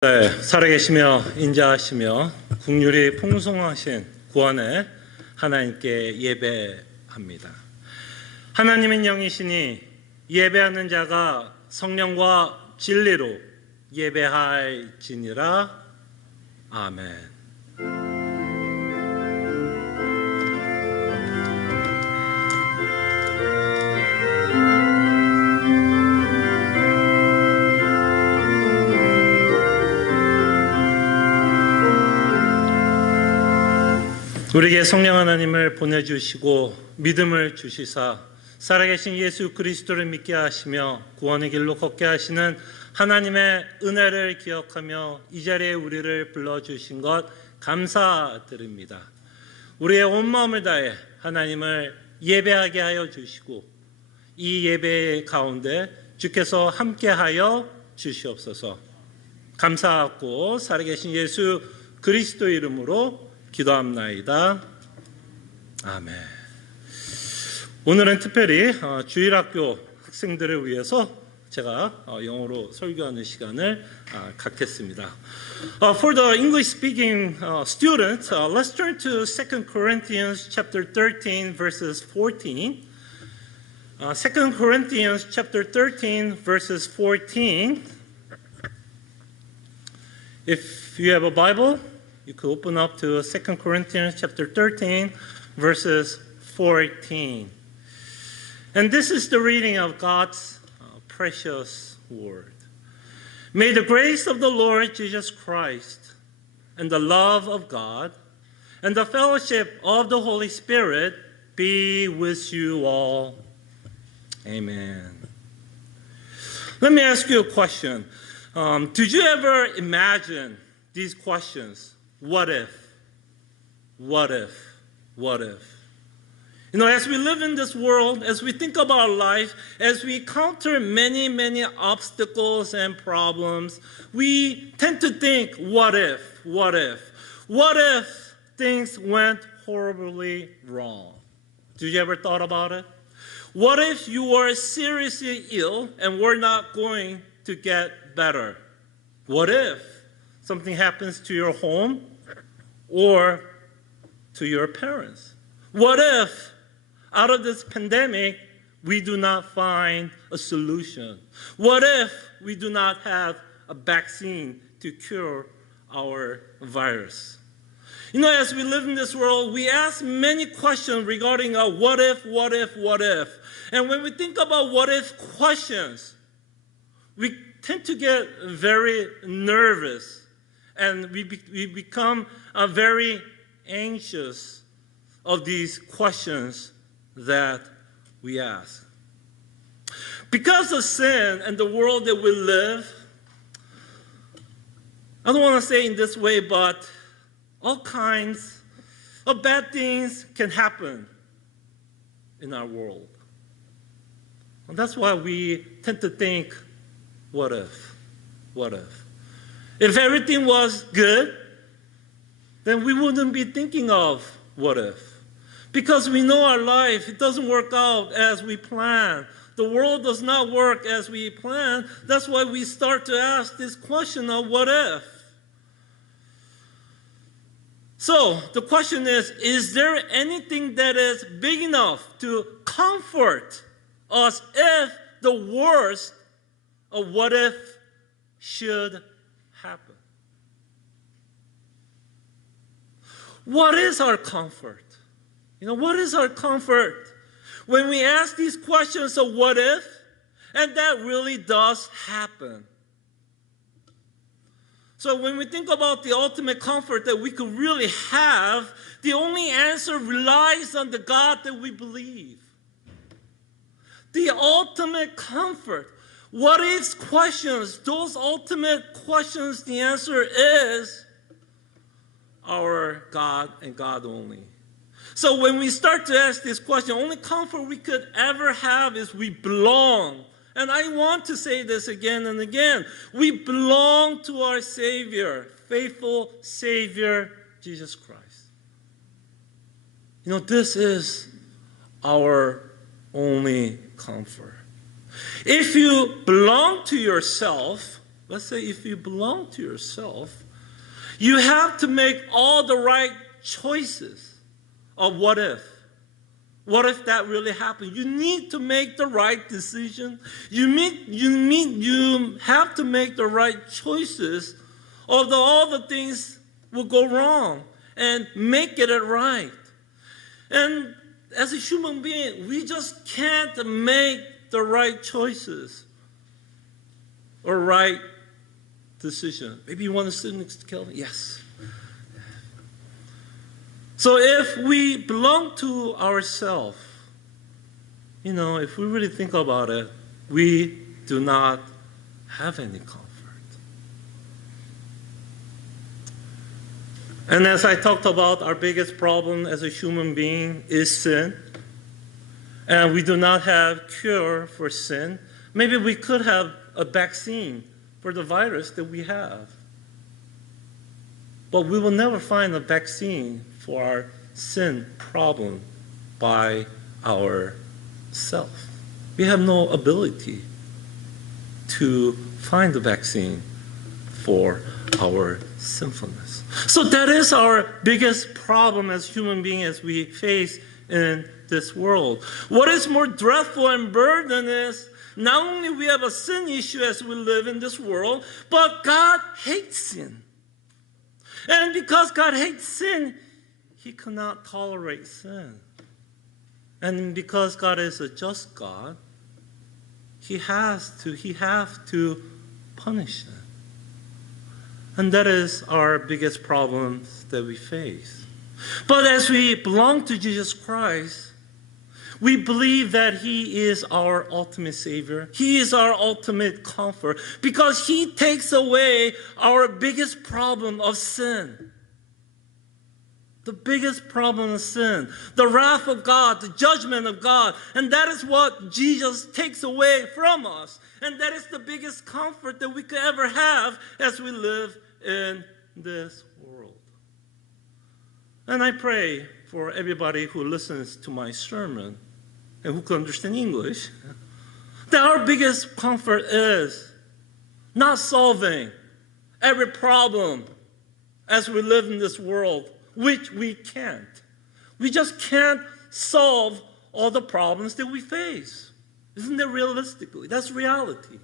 네, 살아계시며 인자하시며 국률이 풍성하신 구원의 하나님께 예배합니다. 하나님은 영이시니 예배하는 자가 성령과 진리로 예배할지니라. 아멘. 우리에게 성령 하나님을 보내주시고 믿음을 주시사 살아계신 예수 그리스도를 믿게 하시며 구원의 길로 걷게 하시는 하나님의 은혜를 기억하며 이 자리에 우리를 불러주신 것 감사드립니다. 우리의 온 마음을 다해 하나님을 예배하게 하여 주시고 이 예배 가운데 주께서 함께하여 주시옵소서. 감사하고 살아계신 예수 그리스도 이름으로 기도합나이다. 아멘. 오늘은 특별히 주일학교 학생들을 위해서 제가 영어로 설교하는 시간을 갖겠습니다. For the English-speaking students, let's turn to 2 Corinthians chapter 13, verses 14. 2 Corinthians chapter 13, verses 14. If you have a Bible, you could open up to 2 Corinthians chapter 13, verses 14. And this is the reading of God's precious word. May the grace of the Lord Jesus Christ and the love of God and the fellowship of the Holy Spirit be with you all. Amen. Let me ask you a question. Did you ever imagine these questions? What if? What if? What if? You know, as we live in this world, as we think about life, as we encounter many, many obstacles and problems, we tend to think, what if? What if? What if things went horribly wrong? Did you ever thought about it? What if you were seriously ill and were not going to get better? What if something happens to your home or to your parents? What if out of this pandemic we do not find a solution? What if we do not have a vaccine to cure our virus? You know, as we live in this world, we ask many questions regarding what if, what if, what if. And when we think about what if questions, we tend to get very nervous and we become very anxious of these questions that we ask. Because of sin and the world that we live, I don't want to say in this way, but all kinds of bad things can happen in our world. And that's why we tend to think, what if? What if? If everything was good, then we wouldn't be thinking of what if. Because we know our life, it doesn't work out as we plan. The world does not work as we plan. That's why we start to ask this question of what if. So the question is there anything that is big enough to comfort us if the worst of what if should happen? What is our comfort? You know, what is our comfort when we ask these questions of what if, and that really does happen? So when we think about the ultimate comfort that we could really have, the only answer relies on the God that we believe. The ultimate comfort. What if questions, those ultimate questions, the answer is our God and God only. So when we start to ask this question, only comfort we could ever have is we belong. And I want to say this again and again. We belong to our Savior, faithful Savior, Jesus Christ. You know, this is our only comfort. If you belong to yourself, let's say if you belong to yourself, you have to make all the right choices of what if. What if that really happened? You need to make the right decision. You have to make the right choices, although all the things will go wrong, and make it right. And as a human being, we just can't make the right choices or right decision. Maybe you want to sit next to Kelvin? Yes. So if we belong to ourselves, if we really think about it, we do not have any comfort. And as I talked about, our biggest problem as a human being is sin. And we do not have cure for sin. Maybe we could have a vaccine for the virus that we have. But we will never find a vaccine for our sin problem by ourselves. We have no ability to find a vaccine for our sinfulness. So that is our biggest problem as human beings as we face in this world. What is more dreadful and burden is not only we have a sin issue as we live in this world, but God hates sin. And because God hates sin, He cannot tolerate sin. And because God is a just God, He has to punish sin. And that is our biggest problem that we face. But as we belong to Jesus Christ, we believe that He is our ultimate Savior. He is our ultimate comfort because He takes away our biggest problem of sin. The biggest problem of sin, the wrath of God, the judgment of God. And that is what Jesus takes away from us. And that is the biggest comfort that we could ever have as we live in this world. And I pray for everybody who listens to my sermon and who can understand English, that our biggest comfort is not solving every problem as we live in this world, which we can't. We just can't solve all the problems that we face. Isn't that realistically? That's reality.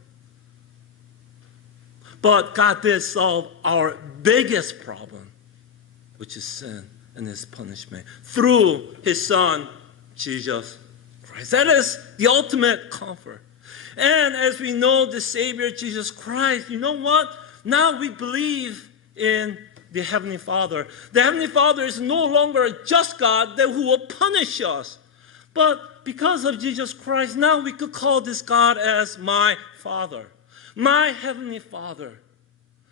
But God did solve our biggest problem, which is sin and His punishment, through His Son, Jesus Christ. That is the ultimate comfort. And as we know the Savior, Jesus Christ, you know what? Now we believe in the Heavenly Father. The Heavenly Father is no longer a just God who will punish us. But because of Jesus Christ, now we could call this God as my Father. My Heavenly Father.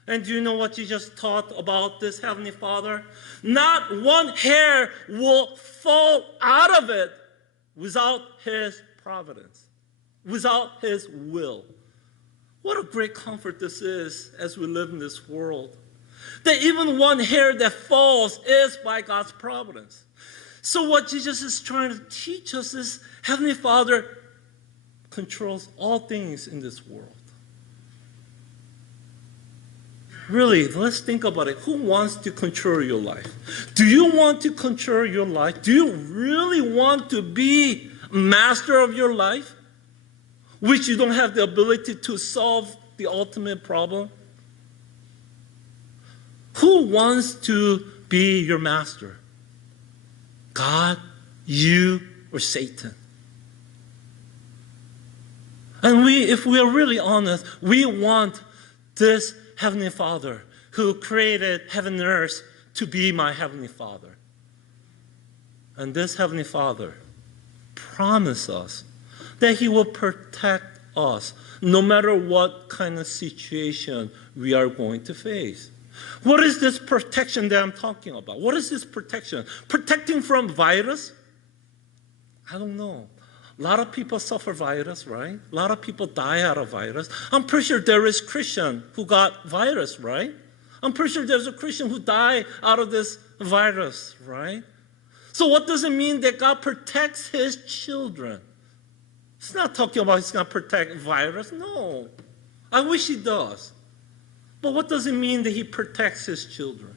And do you know what Jesus taught about this Heavenly Father? Not one hair will fall out of it without His providence, without His will. What a great comfort this is as we live in this world. That even one hair that falls is by God's providence. So what Jesus is trying to teach us is Heavenly Father controls all things in this world. Really, let's think about it. Who wants to control your life? Do you want to control your life? Do you really want to be master of your life, which you don't have the ability to solve the ultimate problem? Who wants to be your master? God, you, or Satan? And if we are really honest, we want this Heavenly Father who created heaven and earth to be my Heavenly Father. And this Heavenly Father promised us that He will protect us no matter what kind of situation we are going to face. What is this protection that I'm talking about? What is this protection? Protecting from virus? I don't know. A lot of people suffer virus, right? A lot of people die out of virus. I'm pretty sure there is Christian who got virus, right? I'm pretty sure there's a Christian who died out of this virus, right? So what does it mean that God protects His children? It's not talking about He's going to protect virus. No. I wish He does. But what does it mean that he protects his children?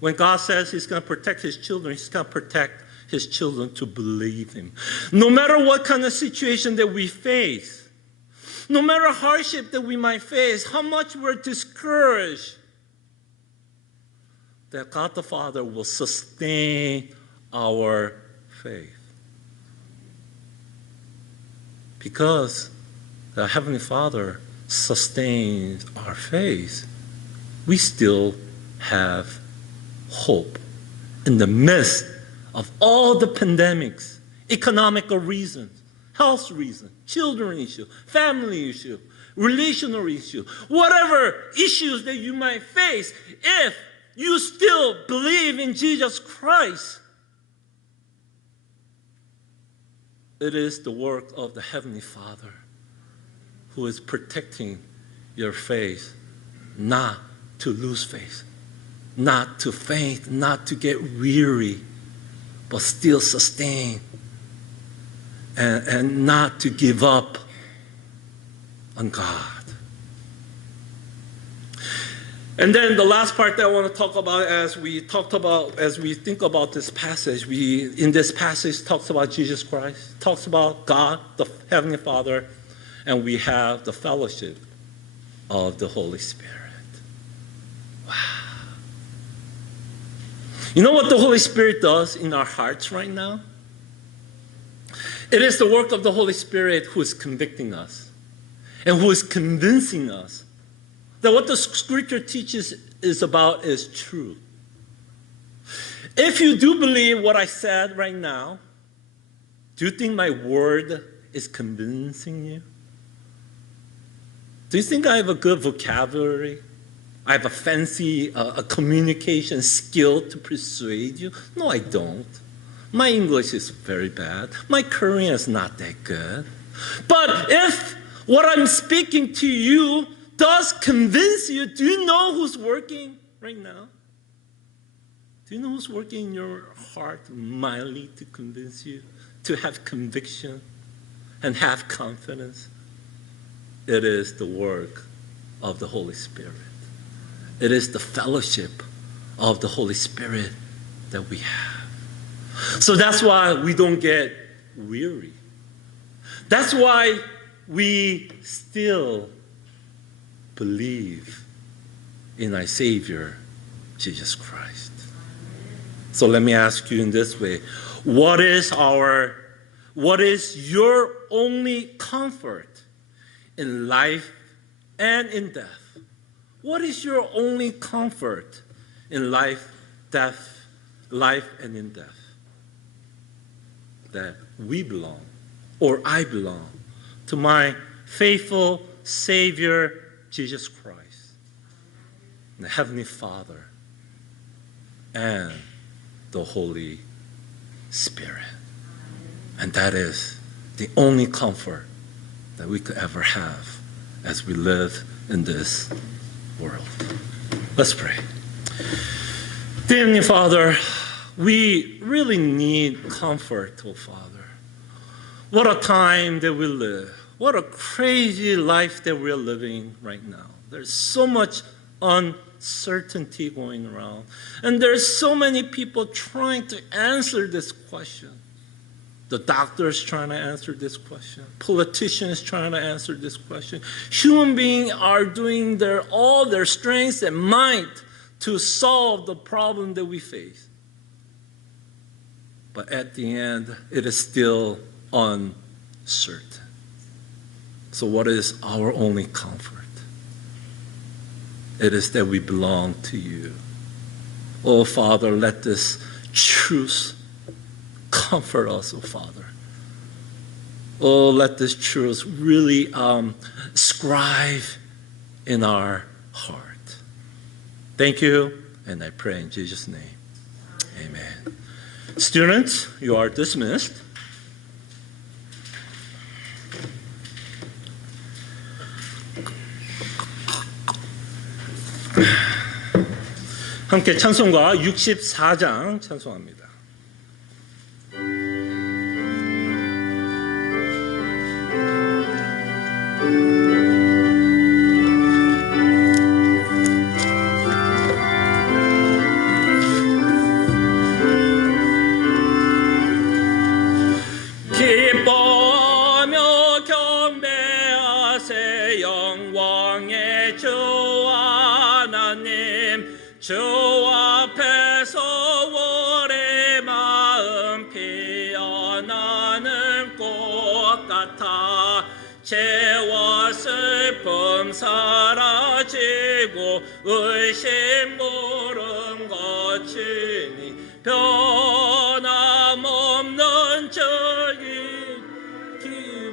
When God says he's going to protect his children, he's going to protect his children to believe him. No matter what kind of situation that we face, no matter hardship that we might face, how much we're discouraged, that God the Father will sustain our faith. Because the Heavenly Father sustains our faith, we still have hope in the midst of all the pandemics, economical reasons, health reasons, children issue, family issue, relational issue, whatever issues that you might face, if you still believe in Jesus Christ, it is the work of the Heavenly Father who is protecting your faith, not to lose faith, not to faint, not to get weary, but still sustain, and not to give up on God. And then the last part that I want to talk about, as we think about this passage, in this passage talks about Jesus Christ, talks about God, the Heavenly Father, and we have the fellowship of the Holy Spirit. Wow. You know what the Holy Spirit does in our hearts right now? It is the work of the Holy Spirit who is convicting us and who is convincing us that what the Scripture teaches is true. If you do believe what I said right now, do you think my word is convincing you? Do you think I have a good vocabulary? I have a fancy communication skill to persuade you? No, I don't. My English is very bad. My Korean is not that good. But if what I'm speaking to you does convince you, do you know who's working right now? Do you know who's working in your heart mildly to convince you, to have conviction and have confidence? It is the work of the Holy Spirit. It is the fellowship of the Holy Spirit that we have. So that's why we don't get weary. That's why we still believe in our Savior, Jesus Christ. So let me ask you in this way, what is your only comfort in life and in death? What is your only comfort in life and in death? That we belong, or I belong, to my faithful Savior, Jesus Christ, the Heavenly Father, and the Holy Spirit. And that is the only comfort that we could ever have as we live in this world. Let's pray. Dear Heavenly Father, we really need comfort, oh Father. What a time that we live. What a crazy life that we're living right now. There's so much uncertainty going around. And there's so many people trying to answer this question. The doctors trying to answer this question. Politicians trying to answer this question. Human beings are doing all their strengths and might to solve the problem that we face. But at the end, it is still uncertain. So what is our only comfort? It is that we belong to you. Oh, Father, let this truth comfort us, oh, Father. Oh, let this truth really scribe in our heart. Thank you, and I pray in Jesus' name. Amen. Students, you are dismissed. 함께 찬송가 64장 찬송합니다. 주 앞에서 우리 마음 피어나는 꽃 같아 죄와 슬픔 사라지고 의심 물음 거치니 변함없는 주의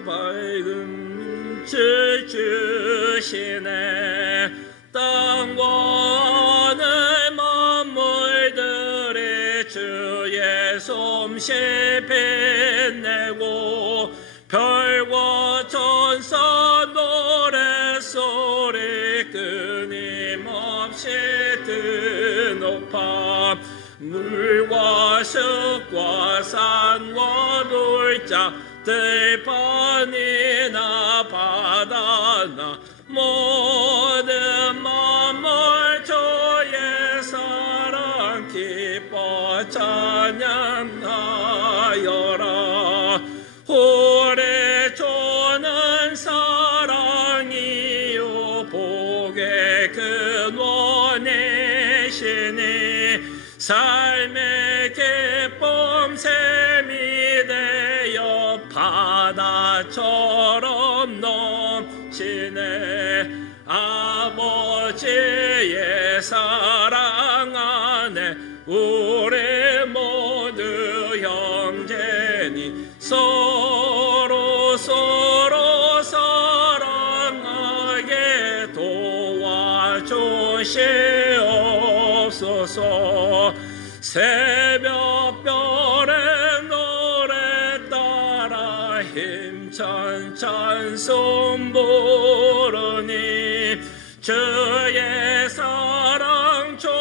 밝은 빛을 주시네. 땅과 하늘 만물들이 주의 솜씨 빛내고 별과 천사 노래소리 끊임없이 드높아 물과 흙과 산과 돌자 들판이나 바다나 모든 만물 주의 사랑 기뻐 찬양하여라. 우리 주는 사랑이요 복의 근원이시니 삶의 기쁨 샘이 되어 바다처럼 넘치네. 아버지의 사랑 안에 우리 모두 형제니 서로 사랑하게 도와주시옵소서. 새벽별의 노래 따라 힘찬 찬송 부르니 주의 사랑 조리되어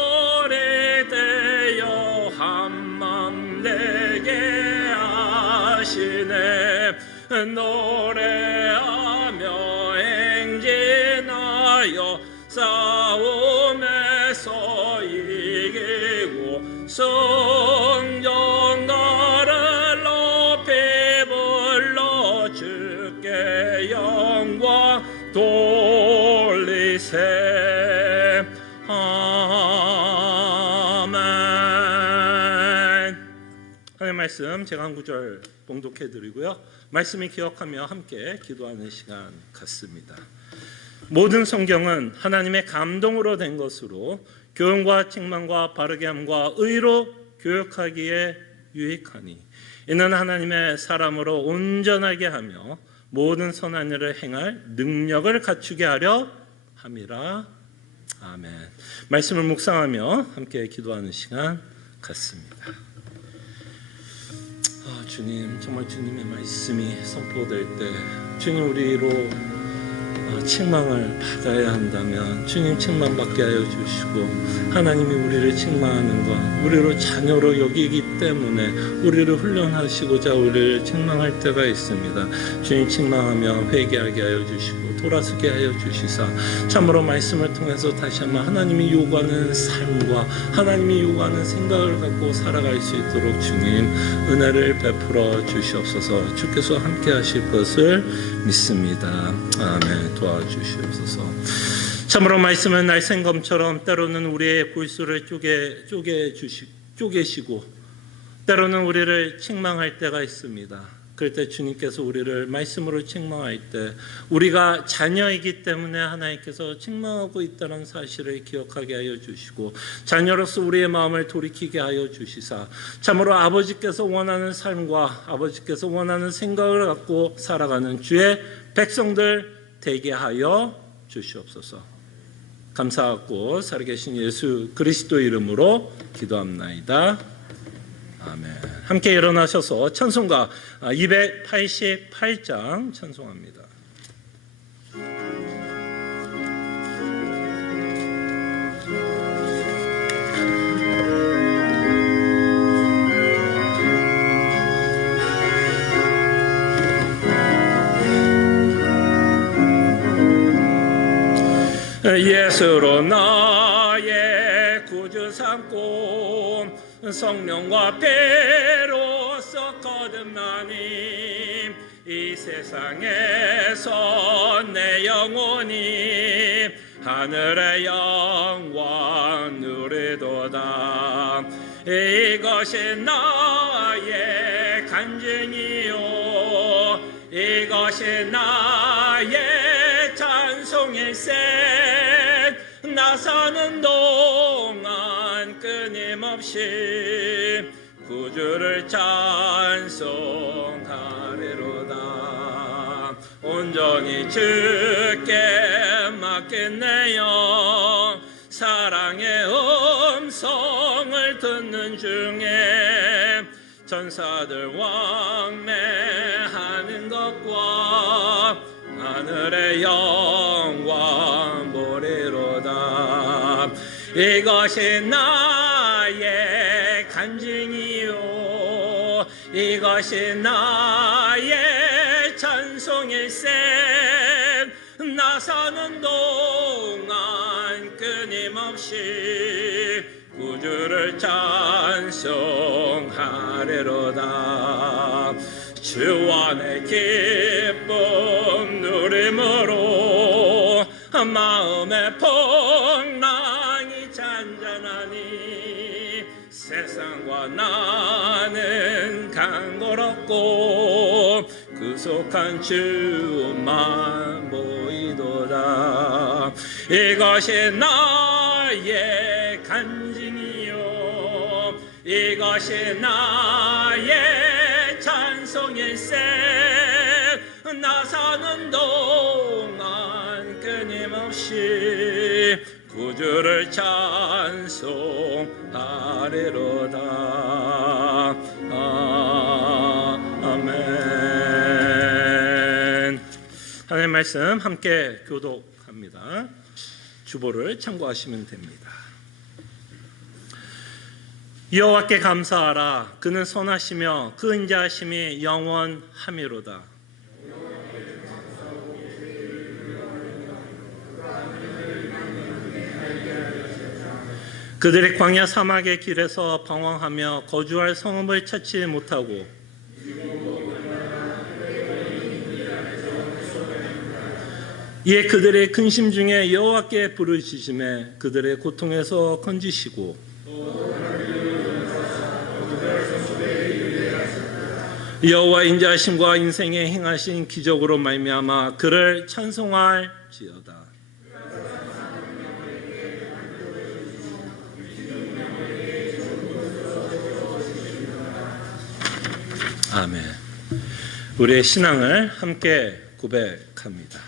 한맘 되게 하시네. 노래하며 행진하여 싸움에서 이기고 성령가를 높이 불러 주께 영광 돌리세. 아멘. 하나님 말씀 제가 한 구절 봉독해 드리고요. 말씀을 기억하며 함께 기도하는 시간 갖습니다. 모든 성경은 하나님의 감동으로 된 것으로 교훈과 책망과 바르게 함과 의로 교육하기에 유익하니 이는 하나님의 사람으로 온전하게 하며 모든 선한 일을 행할 능력을 갖추게 하려 함이라. 아멘. 말씀을 묵상하며 함께 기도하는 시간 갖습니다. 주님, 정말 주님의 말씀이 선포될 때 주님 우리로 책망을 받아야 한다면 주님 책망받게 하여 주시고, 하나님이 우리를 책망하는 것 우리로 자녀로 여기기 때문에 우리를 훈련하시고자 우리를 책망할 때가 있습니다. 주님 책망하며 회개하게 하여 주시고 돌아서게 하여 주시사 참으로 말씀을 통해서 다시 한번 하나님이 요구하는 삶과 하나님이 요구하는 생각을 갖고 살아갈 수 있도록 주님 은혜를 베풀어 주시옵소서. 주께서 함께 하실 것을 믿습니다. 아멘. 도와주시옵소서. 참으로 말씀은 날쌘검처럼 때로는 우리의 골수를 쪼개시고 때로는 우리를 책망할 때가 있습니다. 그럴 때 주님께서 우리를 말씀으로 책망할 때 우리가 자녀이기 때문에 하나님께서 책망하고 있다는 사실을 기억하게 하여 주시고, 자녀로서 우리의 마음을 돌이키게 하여 주시사 참으로 아버지께서 원하는 삶과 아버지께서 원하는 생각을 갖고 살아가는 주의 백성들 되게 하여 주시옵소서. 감사하고 살아계신 예수 그리스도 이름으로 기도합나이다. 아멘. 함께 일어나셔서 찬송가 288장 찬송합니다. 예수로 나의 구주 삼고 성령과 피로써 거듭나니 이 세상에서 내 영혼이 하늘의 영광 누리도다. 이것이 나의 간증이요 이것이 나의 찬송일세. 나 사는 동안 끊임없이 구주를 찬송하리로다. 온전히 주께 맡겼네요. 사랑의 음성을 듣는 중에 천사들 왕래하는 것과 하늘의 영광 보리로다. 이것이 나의 간증이요 이것이 나의 찬송일세. 나 사는 동안 끊임없이 구주를 찬송하리로다. 주 안의 기쁨 누림으로 마음의 풍랑이 잔잔하니 세상과 나는 강고롭고 구속한 주만 보이도다. 이것이 나의 간증이요 이것이 나의 찬송일세. 나 사는 동안 끊임없이 구주를 찬송하리로다. 아멘. 하나님의 말씀 함께 교독합니다. 주보를 참고하시면 됩니다. 여호와께 감사하라. 그는 선하시며 그 인자하심이 영원함이로다. 그들이 광야 사막의 길에서 방황하며 거주할 성읍을 찾지 못하고 이에 그들의 근심 중에 여호와께 부르짖음에 그들의 고통에서 건지시고 여호와 인자하심과 인생에 행하신 기적으로 말미암아 그를 찬송할지어다. 아멘. 우리의 신앙을 함께 고백합니다.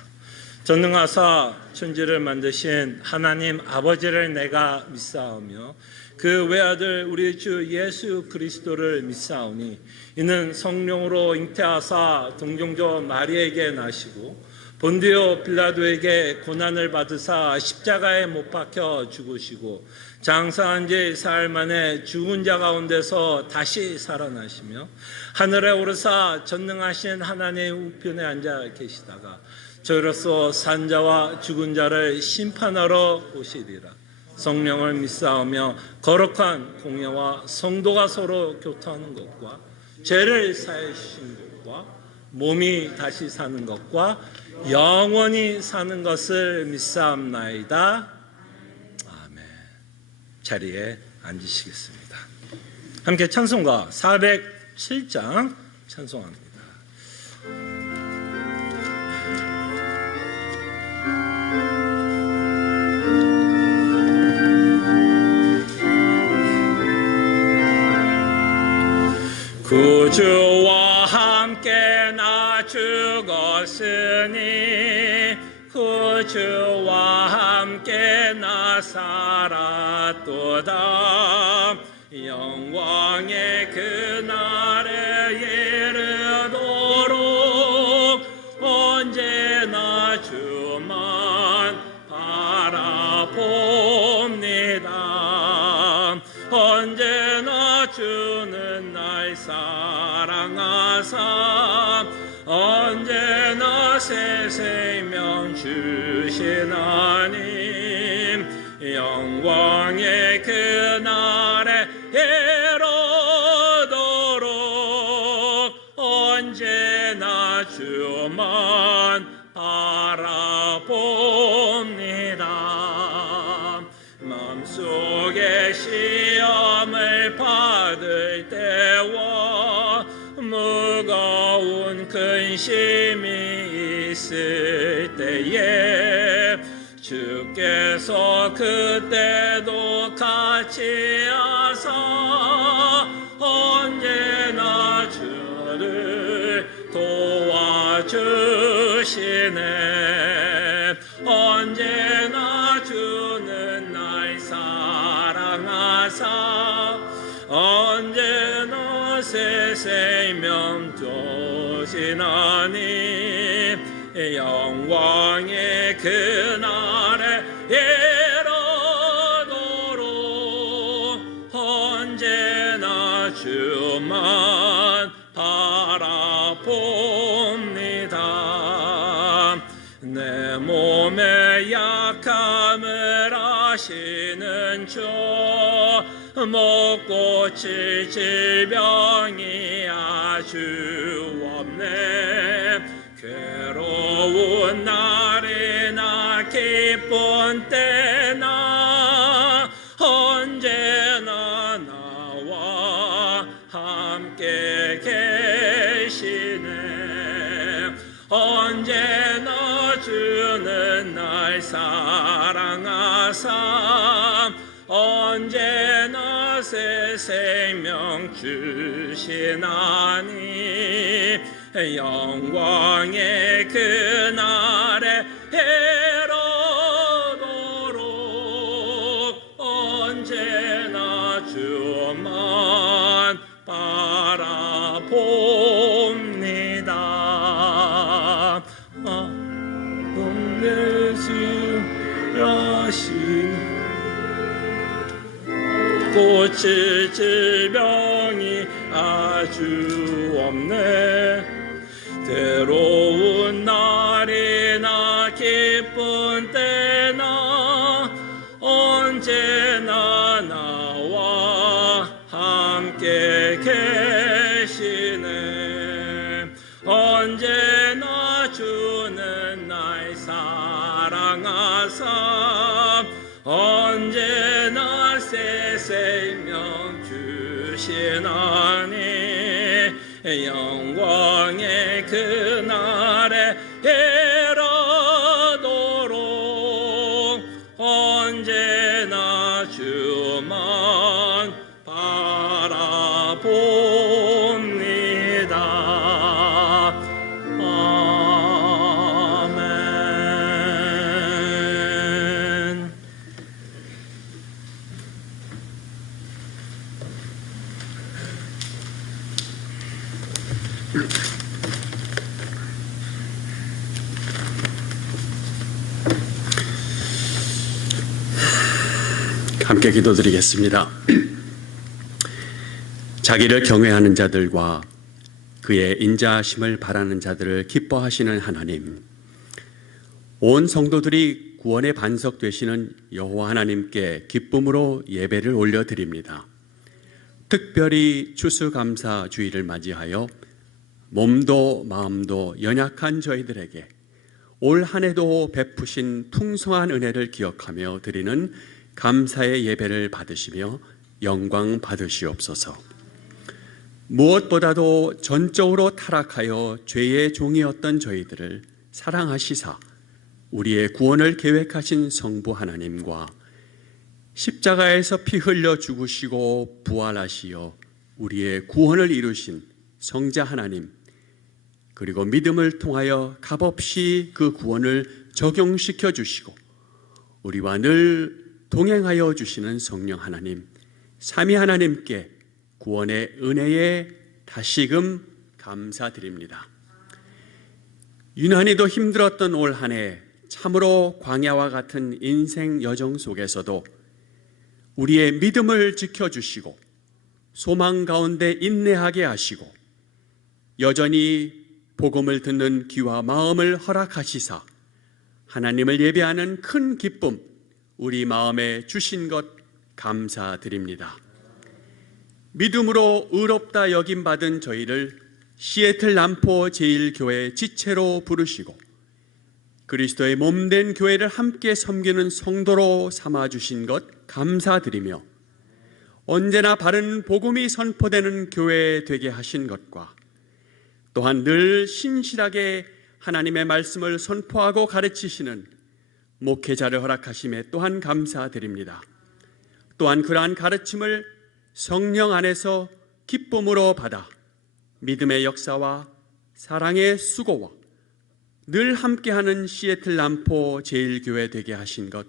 전능하사 천지를 만드신 하나님 아버지를 내가 믿사오며 그 외아들 우리 주 예수 그리스도를 믿사오니 이는 성령으로 잉태하사 동정조 마리에게 나시고 본디오 빌라도에게 고난을 받으사 십자가에 못 박혀 죽으시고 장사한 지 사흘 만에 죽은 자 가운데서 다시 살아나시며 하늘에 오르사 전능하신 하나님의 우편에 앉아 계시다가 저희로서 산 자와 죽은 자를 심판하러 오시리라. 성령을 믿사오며 거룩한 공예와 성도가 서로 교통하는 것과 죄를 사해 주신 것과 몸이 다시 사는 것과 영원히 사는 것을 믿사옵나이다. 아멘. 자리에 앉으시겠습니다. 함께 찬송가 407장 찬송합니다. 구주와 함께 나 죽었으니 구주와 함께 나 살았도다. 영광의 그날에 이르도록 언제나 주만 바라봅니다. 언제나 주는 날 사랑하사 언제나 새 생명 주신 하나님 영광의 그날에 이르도록 언제나 주만 바라봅니다. 마음속에 시험을 받을 때와 무거운 근심이 있을 때에 주께서 그때도 같이 하사 언제나 주를 도와주시네. 언제나 주는 날 사랑하사 언제나 새 생명 주시나니 영광의 그날에 이르도록 언제나 주만 바라봅니다. 내 몸의 약함을 아시는 주 못 고칠 질병이 아주 없네. 괴로운 날이나 기쁜 때나 언제나 나와 함께 계시네. 언제나 주는 날 사랑하사 언제나 새 생명 주시나니 영광의 그날에 이르도록 언제나 주만 바라봅니다. 동네주라신 고칠 질병이 아주 없네. 괴로운 날이나 기쁜 때나 언제나 나와 함께 계시네. 언제나 주는 날 사랑하사 언제나 새 생명 주시나니 영광의 그날에 이르도록 언제나 주만 바라봅니다. 아멘. 함께 기도드리겠습니다. 자기를 경외하는 자들과 그의 인자하심을 바라는 자들을 기뻐하시는 하나님, 온 성도들이 구원의 반석 되시는 여호와 하나님께 기쁨으로 예배를 올려드립니다. 특별히 추수감사 주일을 맞이하여 몸도 마음도 연약한 저희들에게 올 한 해도 베푸신 풍성한 은혜를 기억하며 드리는 감사의 예배를 받으시며 영광 받으시옵소서. 무엇보다도 전적으로 타락하여 죄의 종이었던 저희들을 사랑하시사 우리의 구원을 계획하신 성부 하나님과 십자가에서 피 흘려 죽으시고 부활하시어 우리의 구원을 이루신 성자 하나님, 그리고 믿음을 통하여 값없이 그 구원을 적용시켜 주시고 우리와 늘 동행하여 주시는 성령 하나님, 삼위 하나님께 구원의 은혜에 다시금 감사드립니다. 유난히도 힘들었던 올 한 해 참으로 광야와 같은 인생 여정 속에서도 우리의 믿음을 지켜주시고 소망 가운데 인내하게 하시고 여전히 복음을 듣는 귀와 마음을 허락하시사 하나님을 예배하는 큰 기쁨 우리 마음에 주신 것 감사드립니다. 믿음으로 의롭다 여김받은 저희를 시애틀 남포 제1교회 지체로 부르시고 그리스도의 몸된 교회를 함께 섬기는 성도로 삼아주신 것 감사드리며 언제나 바른 복음이 선포되는 교회 되게 하신 것과 또한 늘 신실하게 하나님의 말씀을 선포하고 가르치시는 목회자를 허락하심에 또한 감사드립니다. 또한 그러한 가르침을 성령 안에서 기쁨으로 받아 믿음의 역사와 사랑의 수고와 늘 함께하는 시애틀 남포 제1교회 되게 하신 것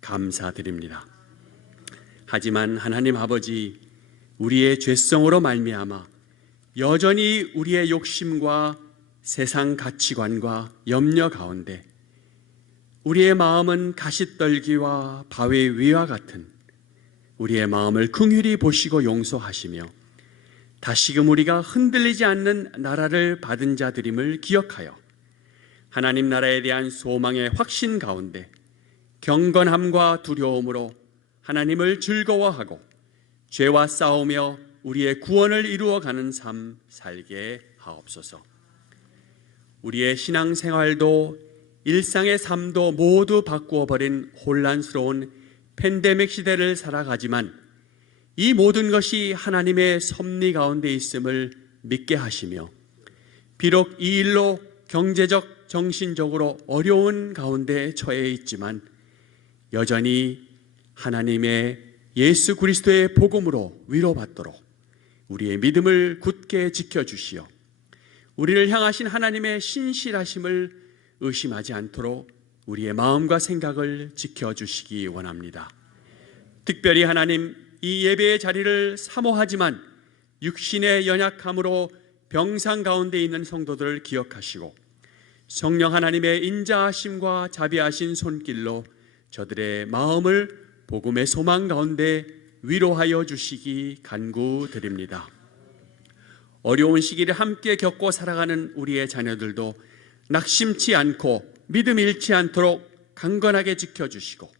감사드립니다. 하지만 하나님 아버지, 우리의 죄성으로 말미암아 여전히 우리의 욕심과 세상 가치관과 염려 가운데 우리의 마음은 가시떨기와 바위 위와 같은 우리의 마음을 긍휼히 보시고 용서하시며 다시금 우리가 흔들리지 않는 나라를 받은 자들임을 기억하여 하나님 나라에 대한 소망의 확신 가운데 경건함과 두려움으로 하나님을 즐거워하고 죄와 싸우며 우리의 구원을 이루어가는 삶 살게 하옵소서. 우리의 신앙생활도 일상의 삶도 모두 바꾸어 버린 혼란스러운 팬데믹 시대를 살아가지만 이 모든 것이 하나님의 섭리 가운데 있음을 믿게 하시며 비록 이 일로 경제적, 정신적으로 어려운 가운데 처해 있지만 여전히 하나님의 예수 그리스도의 복음으로 위로받도록 우리의 믿음을 굳게 지켜주시어 우리를 향하신 하나님의 신실하심을 의심하지 않도록 우리의 마음과 생각을 지켜주시기 원합니다. 특별히 하나님, 이 예배의 자리를 사모하지만 육신의 연약함으로 병상 가운데 있는 성도들을 기억하시고 성령 하나님의 인자하심과 자비하신 손길로 저들의 마음을 복음의 소망 가운데 위로하여 주시기 간구드립니다. 어려운 시기를 함께 겪고 살아가는 우리의 자녀들도 낙심치 않고 믿음 잃지 않도록 강건하게 지켜주시고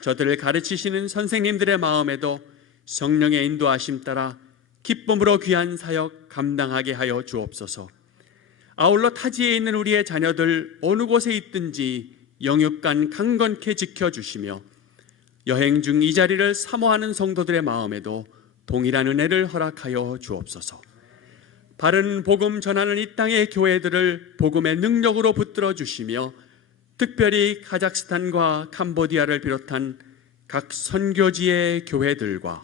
저들을 가르치시는 선생님들의 마음에도 성령의 인도하심 따라 기쁨으로 귀한 사역 감당하게 하여 주옵소서. 아울러 타지에 있는 우리의 자녀들 어느 곳에 있든지 영육간 강건케 지켜주시며 여행 중 이 자리를 사모하는 성도들의 마음에도 동일한 은혜를 허락하여 주옵소서. 바른 복음 전하는 이 땅의 교회들을 복음의 능력으로 붙들어 주시며 특별히 카자흐스탄과 캄보디아를 비롯한 각 선교지의 교회들과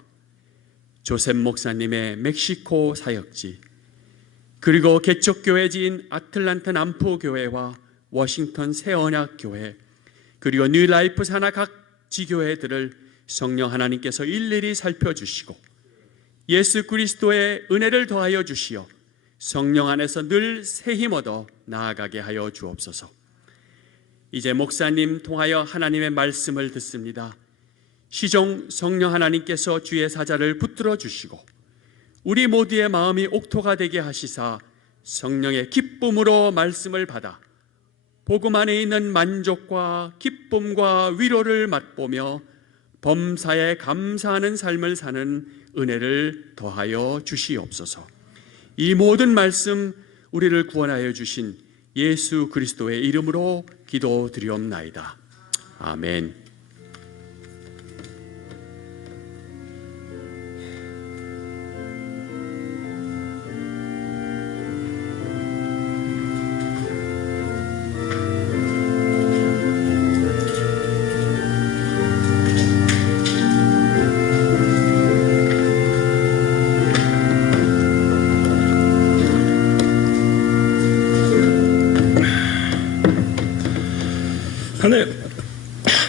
조셉 목사님의 멕시코 사역지 그리고 개척교회지인 아틀란타 남포교회와 워싱턴 새언약교회 그리고 뉴라이프 산하 각 지교회들을 성령 하나님께서 일일이 살펴주시고 예수 그리스도의 은혜를 더하여 주시어 성령 안에서 늘 새 힘 얻어 나아가게 하여 주옵소서. 이제 목사님 통하여 하나님의 말씀을 듣습니다. 시종 성령 하나님께서 주의 사자를 붙들어 주시고 우리 모두의 마음이 옥토가 되게 하시사 성령의 기쁨으로 말씀을 받아 복음 안에 있는 만족과 기쁨과 위로를 맛보며 범사에 감사하는 삶을 사는 은혜를 더하여 주시옵소서. 이 모든 말씀 우리를 구원하여 주신 예수 그리스도의 이름으로 기도드리옵나이다. 아멘.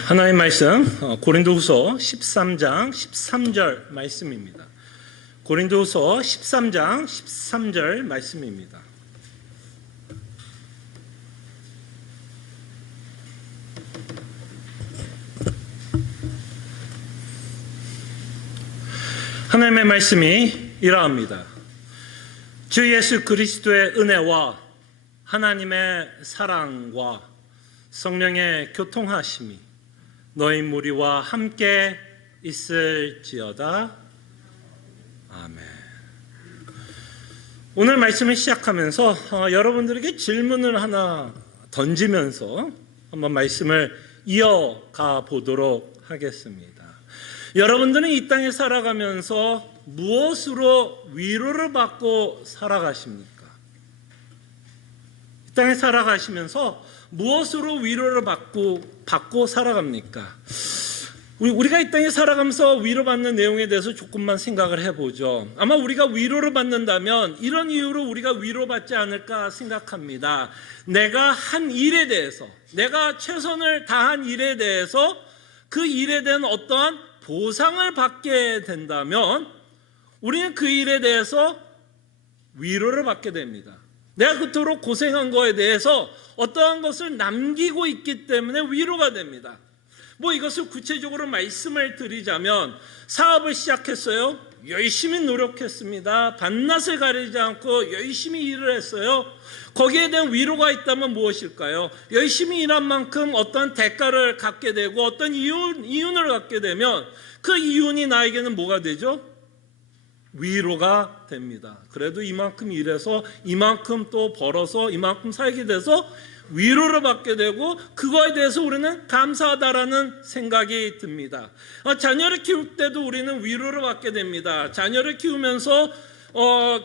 하나님 말씀 고린도후서 13장 13절 말씀입니다. 고린도후서 13장 13절 말씀입니다. 하나님의 말씀이 이러합니다. 주 예수 그리스도의 은혜와 하나님의 사랑과 성령의 교통하심이 너희 무리와 함께 있을지어다. 아멘. 오늘 말씀을 시작하면서 여러분들에게 질문을 하나 던지면서 한번 말씀을 이어가 보도록 하겠습니다. 여러분들은 이 땅에 살아가면서 무엇으로 위로를 받고 살아가십니까? 이 땅에 살아가시면서 무엇으로 위로를 받고 살아갑니까? 우리가 이 땅에 살아가면서 위로받는 내용에 대해서 조금만 생각을 해보죠. 아마 우리가 위로를 받는다면 이런 이유로 우리가 위로받지 않을까 생각합니다. 내가 한 일에 대해서, 내가 최선을 다한 일에 대해서 그 일에 대한 어떠한 보상을 받게 된다면 우리는 그 일에 대해서 위로를 받게 됩니다. 내가 그토록 고생한 거에 대해서 어떠한 것을 남기고 있기 때문에 위로가 됩니다. 이것을 구체적으로 말씀을 드리자면 사업을 시작했어요. 열심히 노력했습니다. 반낮을 가리지 않고 열심히 일을 했어요. 거기에 대한 위로가 있다면 무엇일까요? 열심히 일한 만큼 어떤 대가를 갖게 되고 어떤 이윤을 갖게 되면 그 이윤이 나에게는 뭐가 되죠? 위로가 됩니다. 그래도 이만큼 일해서 이만큼 또 벌어서 이만큼 살게 돼서 위로를 받게 되고 그거에 대해서 우리는 감사하다라는 생각이 듭니다. 자녀를 키울 때도 우리는 위로를 받게 됩니다. 자녀를 키우면서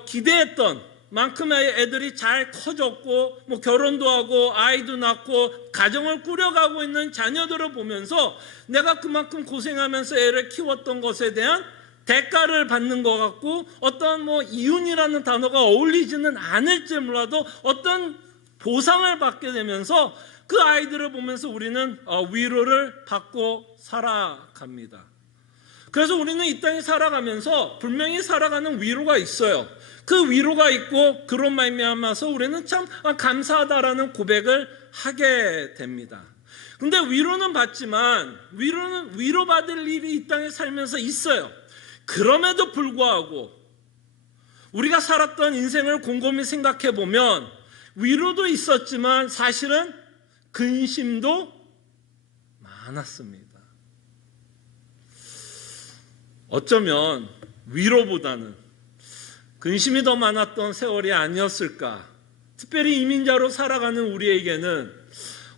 기대했던 만큼의 애들이 잘 커졌고 결혼도 하고 아이도 낳고 가정을 꾸려가고 있는 자녀들을 보면서 내가 그만큼 고생하면서 애를 키웠던 것에 대한 대가를 받는 것 같고 어떤 이윤이라는 단어가 어울리지는 않을지 몰라도 어떤 보상을 받게 되면서 그 아이들을 보면서 우리는 위로를 받고 살아갑니다. 그래서 우리는 이 땅에 살아가면서 분명히 살아가는 위로가 있어요. 그 위로가 있고 그런 말미암아서 우리는 참 감사하다라는 고백을 하게 됩니다. 근데 위로는 받지만 위로받을 일이 이 땅에 살면서 있어요. 그럼에도 불구하고 우리가 살았던 인생을 곰곰이 생각해 보면 위로도 있었지만 사실은 근심도 많았습니다. 어쩌면 위로보다는 근심이 더 많았던 세월이 아니었을까. 특별히 이민자로 살아가는 우리에게는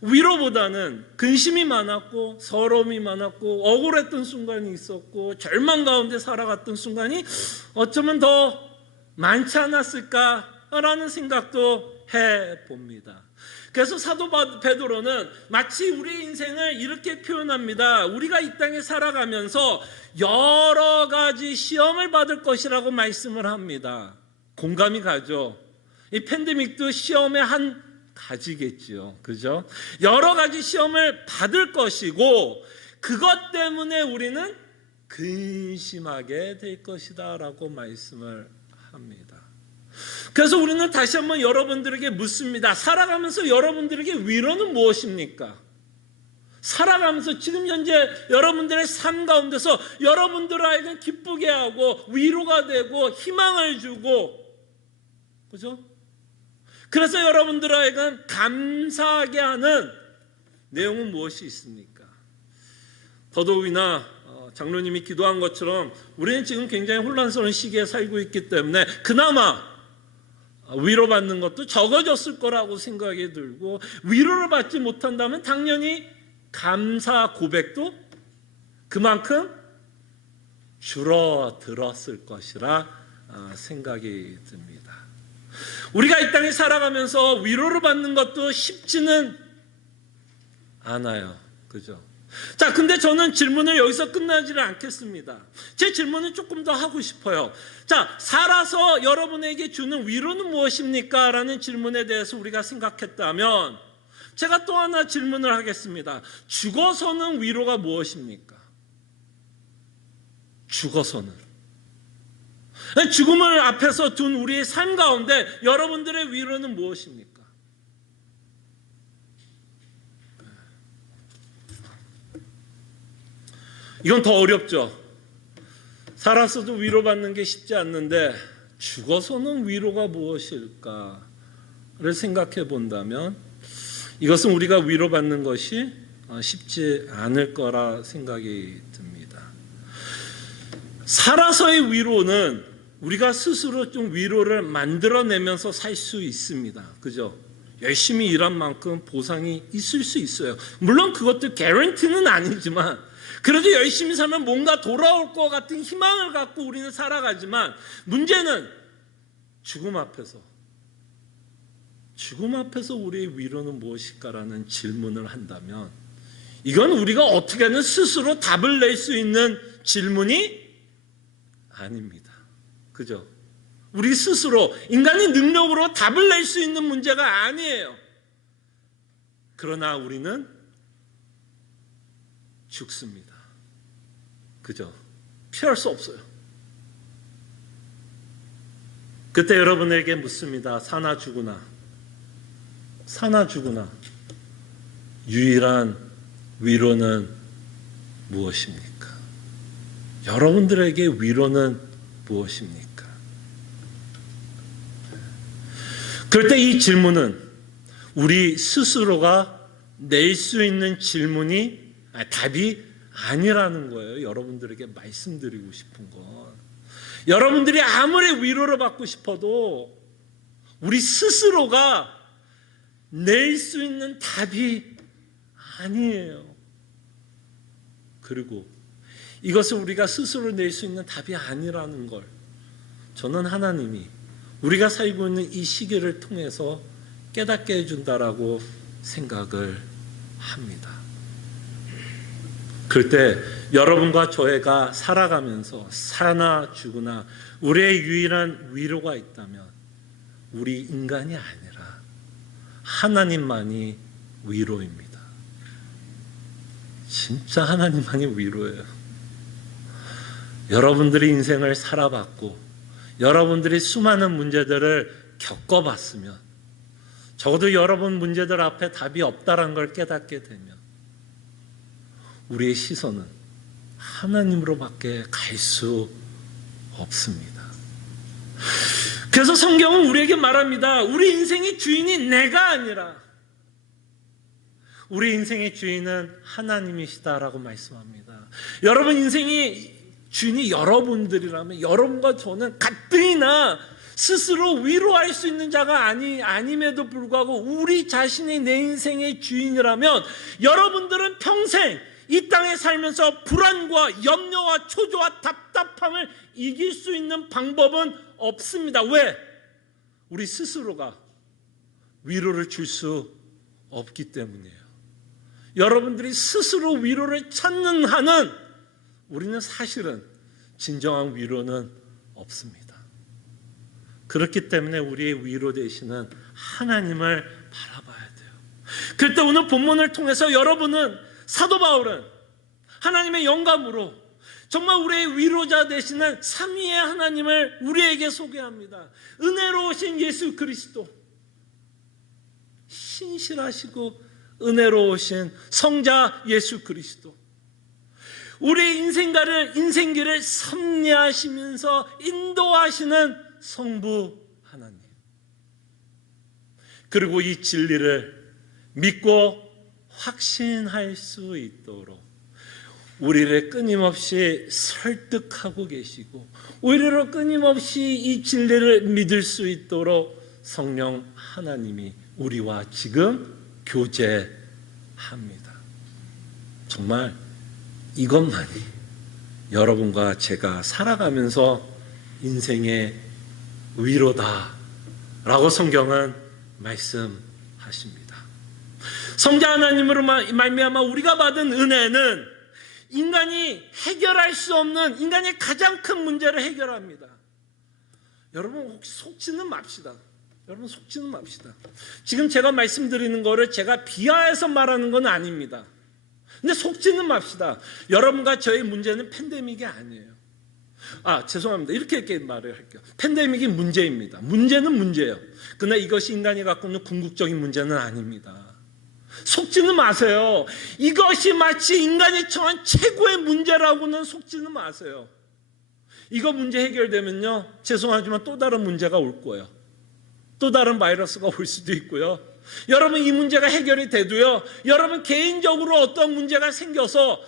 위로보다는 근심이 많았고 서러움이 많았고 억울했던 순간이 있었고 절망 가운데 살아갔던 순간이 어쩌면 더 많지 않았을까라는 생각도 해봅니다. 그래서 사도 베드로는 마치 우리 인생을 이렇게 표현합니다. 우리가 이 땅에 살아가면서 여러 가지 시험을 받을 것이라고 말씀을 합니다. 공감이 가죠. 이 팬데믹도 시험의 한 가지겠지요. 그죠? 여러 가지 시험을 받을 것이고 그것 때문에 우리는 근심하게 될 것이다 라고 말씀을 합니다. 그래서 우리는 다시 한번 여러분들에게 묻습니다. 살아가면서 여러분들에게 위로는 무엇입니까? 살아가면서 지금 현재 여러분들의 삶 가운데서 여러분들을 하여금 기쁘게 하고 위로가 되고 희망을 주고 그죠? 그래서 여러분들을 하여금 감사하게 하는 내용은 무엇이 있습니까? 더더욱이나 장로님이 기도한 것처럼 우리는 지금 굉장히 혼란스러운 시기에 살고 있기 때문에 그나마 위로받는 것도 적어졌을 거라고 생각이 들고 위로를 받지 못한다면 당연히 감사 고백도 그만큼 줄어들었을 것이라 생각이 듭니다. 우리가 이 땅에 살아가면서 위로를 받는 것도 쉽지는 않아요. 그죠? 자, 근데 저는 질문을 여기서 끝나지를 않겠습니다. 제 질문은 조금 더 하고 싶어요. 자, 살아서 여러분에게 주는 위로는 무엇입니까? 라는 질문에 대해서 우리가 생각했다면 제가 또 하나 질문을 하겠습니다. 죽어서는 위로가 무엇입니까? 죽어서는. 죽음을 앞에서 둔 우리의 삶 가운데 여러분들의 위로는 무엇입니까? 이건 더 어렵죠. 살아서도 위로받는 게 쉽지 않는데 죽어서는 위로가 무엇일까를 생각해 본다면 이것은 우리가 위로받는 것이 쉽지 않을 거라 생각이 듭니다. 살아서의 위로는 우리가 스스로 좀 위로를 만들어내면서 살 수 있습니다. 그죠? 열심히 일한 만큼 보상이 있을 수 있어요. 물론 그것도 개런티는 아니지만 그래도 열심히 살면 뭔가 돌아올 것 같은 희망을 갖고 우리는 살아가지만 문제는 죽음 앞에서 우리의 위로는 무엇일까라는 질문을 한다면 이건 우리가 어떻게든 스스로 답을 낼 수 있는 질문이 아닙니다. 그죠? 우리 스스로 인간의 능력으로 답을 낼 수 있는 문제가 아니에요. 그러나 우리는 죽습니다. 그죠? 피할 수 없어요. 그때 여러분에게 묻습니다. 사나 죽으나 유일한 위로는 무엇입니까? 여러분들에게 위로는 무엇입니까? 그럴 때 이 질문은 우리 스스로가 낼 수 있는 답이 아니라는 거예요. 여러분들에게 말씀드리고 싶은 건 여러분들이 아무리 위로를 받고 싶어도 우리 스스로가 낼 수 있는 답이 아니에요. 그리고 이것을 우리가 스스로 낼 수 있는 답이 아니라는 걸 저는 하나님이 우리가 살고 있는 이 시기를 통해서 깨닫게 해준다라고 생각을 합니다. 그럴 때 여러분과 저희가 살아가면서 사나 죽으나 우리의 유일한 위로가 있다면 우리 인간이 아니라 하나님만이 위로입니다. 진짜 하나님만이 위로예요. 여러분들이 인생을 살아봤고 여러분들이 수많은 문제들을 겪어봤으면 적어도 여러분 문제들 앞에 답이 없다는 걸 깨닫게 되면 우리의 시선은 하나님으로밖에 갈 수 없습니다. 그래서 성경은 우리에게 말합니다. 우리 인생의 주인이 내가 아니라 우리 인생의 주인은 하나님이시다라고 말씀합니다. 여러분 인생의 주인이 여러분들이라면 여러분과 저는 가뜩이나 스스로 위로할 수 있는 자가 아님에도 불구하고 우리 자신이 내 인생의 주인이라면 여러분들은 평생 이 땅에 살면서 불안과 염려와 초조와 답답함을 이길 수 있는 방법은 없습니다. 왜? 우리 스스로가 위로를 줄 수 없기 때문이에요. 여러분들이 스스로 위로를 찾는 한은 우리는 사실은 진정한 위로는 없습니다. 그렇기 때문에 우리의 위로 되시는 하나님을 바라봐야 돼요. 그럴 때 오늘 본문을 통해서 여러분은 사도 바울은 하나님의 영감으로 정말 우리의 위로자 되시는 삼위의 하나님을 우리에게 소개합니다. 은혜로우신 예수 그리스도, 신실하시고 은혜로우신 성자 예수 그리스도, 우리의 인생길을 섭리하시면서 인도하시는 성부 하나님, 그리고 이 진리를 믿고 확신할 수 있도록 우리를 끊임없이 설득하고 계시고 우리를 끊임없이 이 진리를 믿을 수 있도록 성령 하나님이 우리와 지금 교제합니다. 정말 이것만이 여러분과 제가 살아가면서 인생의 위로다라고 성경은 말씀하십니다. 성자 하나님으로 말미암아 우리가 받은 은혜는 인간이 해결할 수 없는 인간의 가장 큰 문제를 해결합니다. 여러분 혹시 속지는 맙시다. 지금 제가 말씀드리는 거를 제가 비하해서 말하는 건 아닙니다. 근데 속지는 맙시다. 여러분과 저의 문제는 팬데믹이 아니에요. 죄송합니다. 이렇게 말을 할게요. 팬데믹이 문제입니다. 문제는 문제예요. 그러나 이것이 인간이 갖고 있는 궁극적인 문제는 아닙니다. 속지는 마세요. 이것이 마치 인간이 처한 최고의 문제라고는 속지는 마세요. 이거 문제 해결되면요, 죄송하지만 또 다른 문제가 올 거예요. 또 다른 바이러스가 올 수도 있고요. 여러분 이 문제가 해결이 돼도요, 여러분 개인적으로 어떤 문제가 생겨서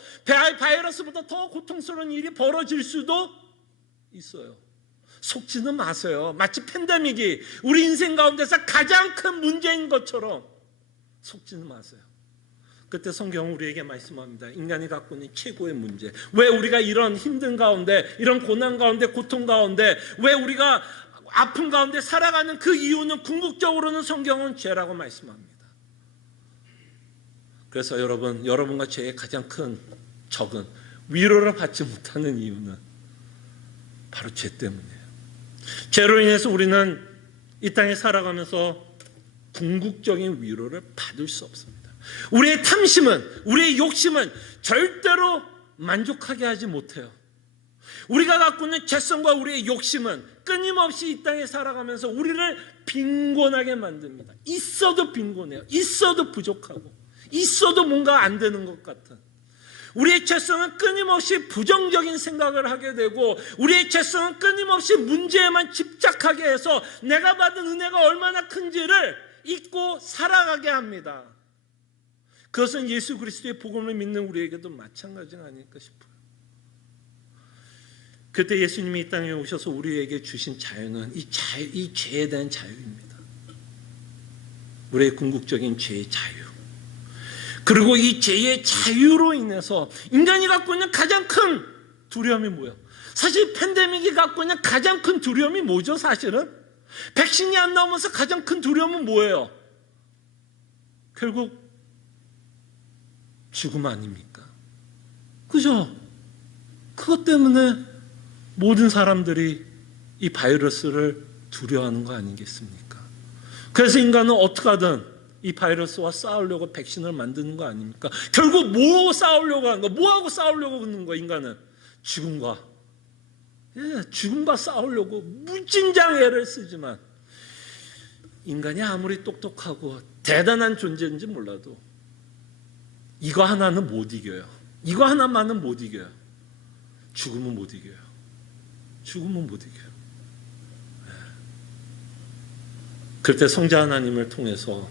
바이러스보다 더 고통스러운 일이 벌어질 수도 있어요. 속지는 마세요. 마치 팬데믹이 우리 인생 가운데서 가장 큰 문제인 것처럼 속지는 마세요. 그때 성경은 우리에게 말씀합니다. 인간이 갖고 있는 최고의 문제, 왜 우리가 이런 힘든 가운데, 이런 고난 가운데, 고통 가운데, 왜 우리가 아픔 가운데 살아가는 그 이유는 궁극적으로는 성경은 죄라고 말씀합니다. 그래서 여러분과 죄의 가장 큰 적은 위로를 받지 못하는 이유는 바로 죄 때문이에요. 죄로 인해서 우리는 이 땅에 살아가면서 궁극적인 위로를 받을 수 없습니다. 우리의 탐심은, 우리의 욕심은 절대로 만족하게 하지 못해요. 우리가 갖고 있는 죄성과 우리의 욕심은 끊임없이 이 땅에 살아가면서 우리를 빈곤하게 만듭니다. 있어도 빈곤해요. 있어도 부족하고, 있어도 뭔가 안 되는 것 같은. 우리의 죄성은 끊임없이 부정적인 생각을 하게 되고, 우리의 죄성은 끊임없이 문제에만 집착하게 해서 내가 받은 은혜가 얼마나 큰지를 잊고 살아가게 합니다. 그것은 예수 그리스도의 복음을 믿는 우리에게도 마찬가지가 아닐까 싶어요. 그때 예수님이 이 땅에 오셔서 우리에게 주신 자유는 이 죄에 대한 자유입니다. 우리의 궁극적인 죄의 자유. 그리고 이 죄의 자유로 인해서 인간이 갖고 있는 가장 큰 두려움이 뭐예요? 사실 팬데믹이 갖고 있는 가장 큰 두려움이 뭐죠? 사실은 백신이 안 나오면서 가장 큰 두려움은 뭐예요? 결국 죽음 아닙니까? 그죠? 그것 때문에 모든 사람들이 이 바이러스를 두려워하는 거 아니겠습니까? 그래서 인간은 어떻게 하든 이 바이러스와 싸우려고 백신을 만드는 거 아닙니까? 결국 뭐 싸우려고 하는 거? 뭐하고 싸우려고 하는 거? 인간은 죽음과 싸우려고 무진장 애를 쓰지만, 인간이 아무리 똑똑하고 대단한 존재인지 몰라도 이거 하나는 못 이겨요. 이거 하나만은 못 이겨요. 죽음은 못 이겨요. 죽음은 못 이겨요. 그때 성자 하나님을 통해서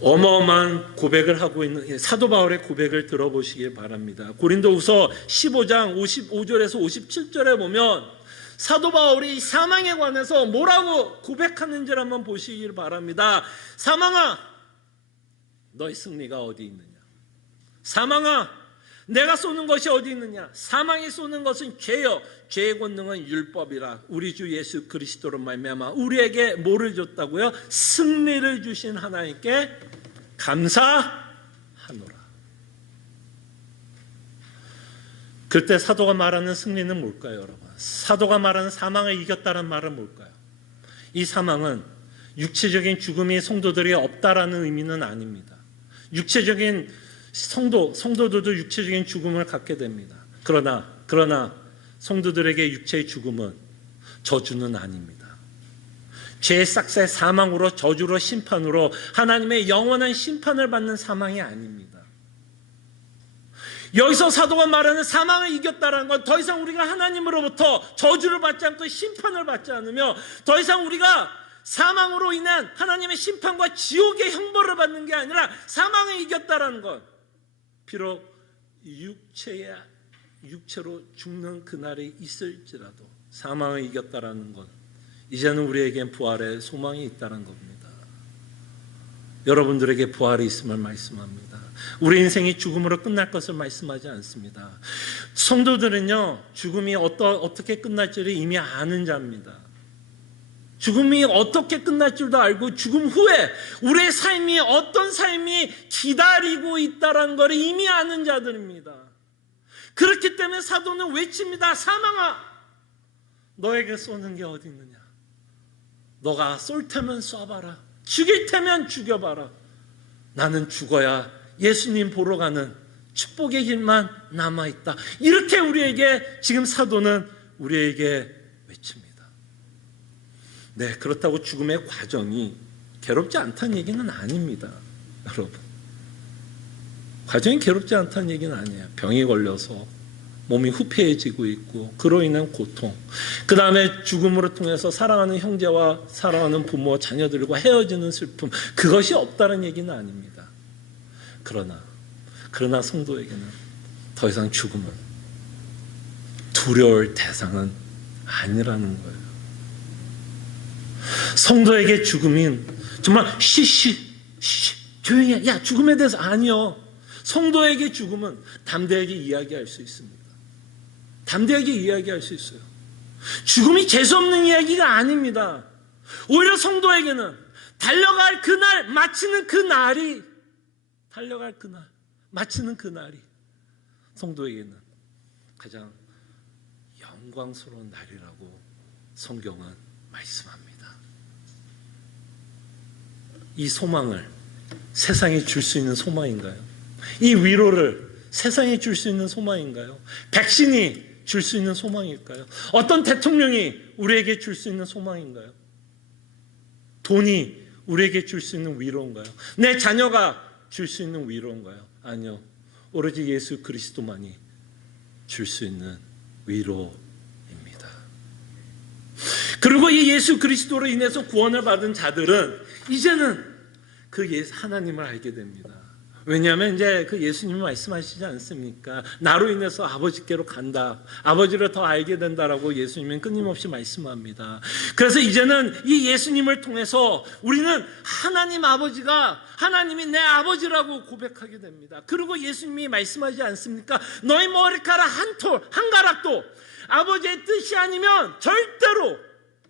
어마어마한 고백을 하고 있는 사도 바울의 고백을 들어보시길 바랍니다. 고린도후서 15장 55절에서 57절에 보면 사도 바울이 사망에 관해서 뭐라고 고백하는지를 한번 보시길 바랍니다. 사망아, 너의 승리가 어디 있느냐? 사망아, 내가 쏘는 것이 어디 있느냐? 사망이 쏘는 것은 죄여, 죄의 권능은 율법이라. 우리 주 예수 그리스도로 말미암아 우리에게 뭐를 줬다고요? 승리를 주신 하나님께 감사하노라. 그때 사도가 말하는 승리는 뭘까요, 여러분? 사도가 말하는 사망을 이겼다는 말은 뭘까요? 이 사망은 육체적인 죽음이 성도들이 없다라는 의미는 아닙니다. 육체적인 성도들도 육체적인 죽음을 갖게 됩니다. 그러나 성도들에게 육체의 죽음은 저주는 아닙니다. 죄의 싹새 사망으로, 저주로, 심판으로 하나님의 영원한 심판을 받는 사망이 아닙니다. 여기서 사도가 말하는 사망을 이겼다는 건 더 이상 우리가 하나님으로부터 저주를 받지 않고 심판을 받지 않으며, 더 이상 우리가 사망으로 인한 하나님의 심판과 지옥의 형벌을 받는 게 아니라, 사망을 이겼다는 건 비록 육체로 죽는 그날이 있을지라도 사망을 이겼다라는 건 이제는 우리에겐 부활의 소망이 있다는 겁니다. 여러분들에게 부활이 있음을 말씀합니다. 우리 인생이 죽음으로 끝날 것을 말씀하지 않습니다. 성도들은요, 죽음이 어떻게 끝날지를 이미 아는 자입니다. 죽음이 어떻게 끝날 줄도 알고, 죽음 후에 우리의 삶이 어떤 삶이 기다리고 있다는 걸 이미 아는 자들입니다. 그렇기 때문에 사도는 외칩니다. 사망아, 너에게 쏘는 게 어디 있느냐? 너가 쏠 테면 쏴봐라. 죽일 테면 죽여봐라. 나는 죽어야 예수님 보러 가는 축복의 길만 남아있다. 이렇게 우리에게 지금 사도는 우리에게 외칩니다. 네, 그렇다고 죽음의 과정이 괴롭지 않다는 얘기는 아닙니다. 여러분, 과정이 괴롭지 않다는 얘기는 아니에요. 병이 걸려서 몸이 후패해지고 있고, 그로 인한 고통, 그 다음에 죽음으로 통해서 사랑하는 형제와 사랑하는 부모, 자녀들과 헤어지는 슬픔, 그것이 없다는 얘기는 아닙니다. 그러나 성도에게는 더 이상 죽음은 두려울 대상은 아니라는 거예요. 성도에게 죽음인 정말 조용히 해. 야, 죽음에 대해서 아니요. 성도에게 죽음은 담대하게 이야기할 수 있습니다. 담대하게 이야기할 수 있어요. 죽음이 재수없는 이야기가 아닙니다. 오히려 성도에게는 달려갈 그날, 마치는 그날이 마치는 그날이 성도에게는 가장 영광스러운 날이라고 성경은 말씀합니다. 이 소망을 세상에 줄 수 있는 소망인가요? 이 위로를 세상에 줄 수 있는 소망인가요? 백신이 줄 수 있는 소망일까요? 어떤 대통령이 우리에게 줄 수 있는 소망인가요? 돈이 우리에게 줄 수 있는 위로인가요? 내 자녀가 줄 수 있는 위로인가요? 아니요. 오로지 예수 그리스도만이 줄 수 있는 위로입니다. 그리고 이 예수 그리스도로 인해서 구원을 받은 자들은 이제는 그 하나님을 알게 됩니다. 왜냐하면 이제 그 예수님이 말씀하시지 않습니까? 나로 인해서 아버지께로 간다. 아버지를 더 알게 된다라고 예수님은 끊임없이 말씀합니다. 그래서 이제는 이 예수님을 통해서 우리는 하나님이 내 아버지라고 고백하게 됩니다. 그리고 예수님이 말씀하지 않습니까? 너희 머리카락 한 가락도 아버지의 뜻이 아니면 절대로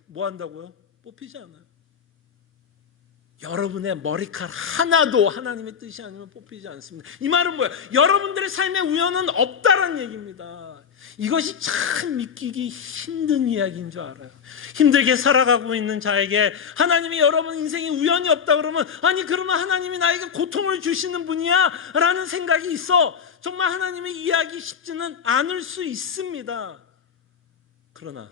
뭐 한다고요? 뽑히지 않아요. 여러분의 머리카락 하나도 하나님의 뜻이 아니면 뽑히지 않습니다. 이 말은 뭐예요? 여러분들의 삶의 우연은 없다는 얘기입니다. 이것이 참 믿기기 힘든 이야기인 줄 알아요. 힘들게 살아가고 있는 자에게 하나님이 여러분 인생에 우연이 없다 그러면 아니 그러면 하나님이 나에게 고통을 주시는 분이야? 라는 생각이 있어 정말 하나님의 이해하기 쉽지는 않을 수 있습니다. 그러나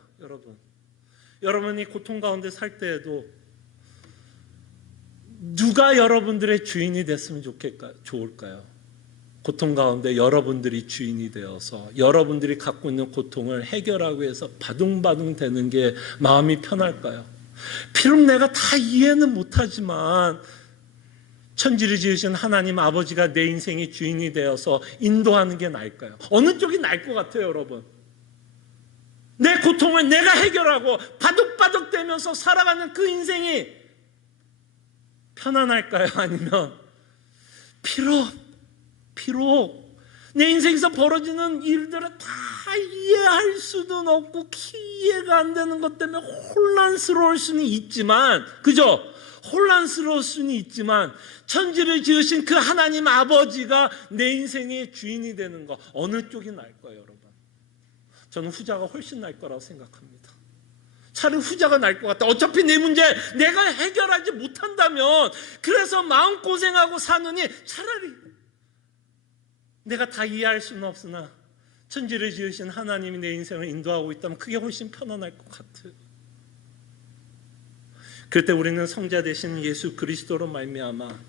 여러분이 고통 가운데 살 때에도 누가 여러분들의 주인이 됐으면 좋을까요? 고통 가운데 여러분들이 주인이 되어서 여러분들이 갖고 있는 고통을 해결하기 위해서 바둥바둥 되는 게 마음이 편할까요? 비록 내가 다 이해는 못하지만 천지를 지으신 하나님 아버지가 내 인생의 주인이 되어서 인도하는 게 나을까요? 어느 쪽이 나을 것 같아요, 여러분? 내 고통을 내가 해결하고 바득바득대면서 살아가는 그 인생이 편안할까요? 아니면 비록 내 인생에서 벌어지는 일들을 다 이해할 수는 없고 이해가 안 되는 것 때문에 혼란스러울 수는 있지만 그죠? 혼란스러울 수는 있지만 천지를 지으신 그 하나님 아버지가 내 인생의 주인이 되는 거 어느 쪽이 나을까요, 여러분? 저는 후자가 훨씬 나을 거라고 생각합니다. 차라리 후자가 나을 것 같다. 어차피 내 문제 내가 해결하지 못한다면 그래서 마음고생하고 사느니 차라리 내가 다 이해할 수는 없으나 천지를 지으신 하나님이 내 인생을 인도하고 있다면 그게 훨씬 편안할 것 같아요. 그럴 때 우리는 성자 되신 예수 그리스도로 말미암아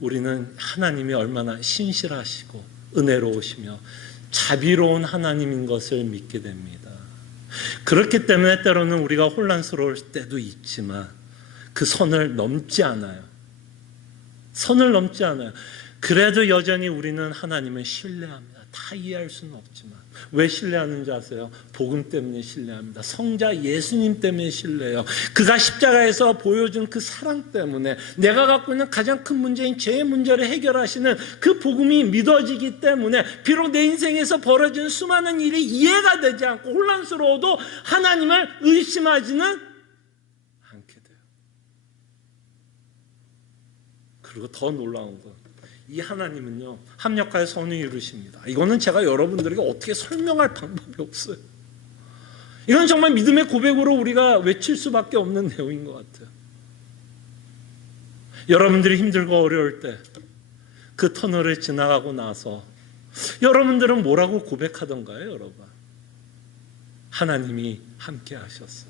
우리는 하나님이 얼마나 신실하시고 은혜로우시며 자비로운 하나님인 것을 믿게 됩니다. 그렇기 때문에 때로는 우리가 혼란스러울 때도 있지만 그 선을 넘지 않아요. 그래도 여전히 우리는 하나님을 신뢰합니다. 다 이해할 수는 없지만 왜 신뢰하는지 아세요? 복음 때문에 신뢰합니다. 성자 예수님 때문에 신뢰해요. 그가 십자가에서 보여준 그 사랑 때문에 내가 갖고 있는 가장 큰 문제인 죄의 문제를 해결하시는 그 복음이 믿어지기 때문에 비록 내 인생에서 벌어진 수많은 일이 이해가 되지 않고 혼란스러워도 하나님을 의심하지는 않게 돼요. 그리고 더 놀라운 건 이 하나님은요 합력하여 선을 이루십니다. 이거는 제가 여러분들에게 어떻게 설명할 방법이 없어요. 이건 정말 믿음의 고백으로 우리가 외칠 수밖에 없는 내용인 것 같아요. 여러분들이 힘들고 어려울 때 그 터널을 지나가고 나서 여러분들은 뭐라고 고백하던가요, 여러분? 하나님이 함께 하셨어.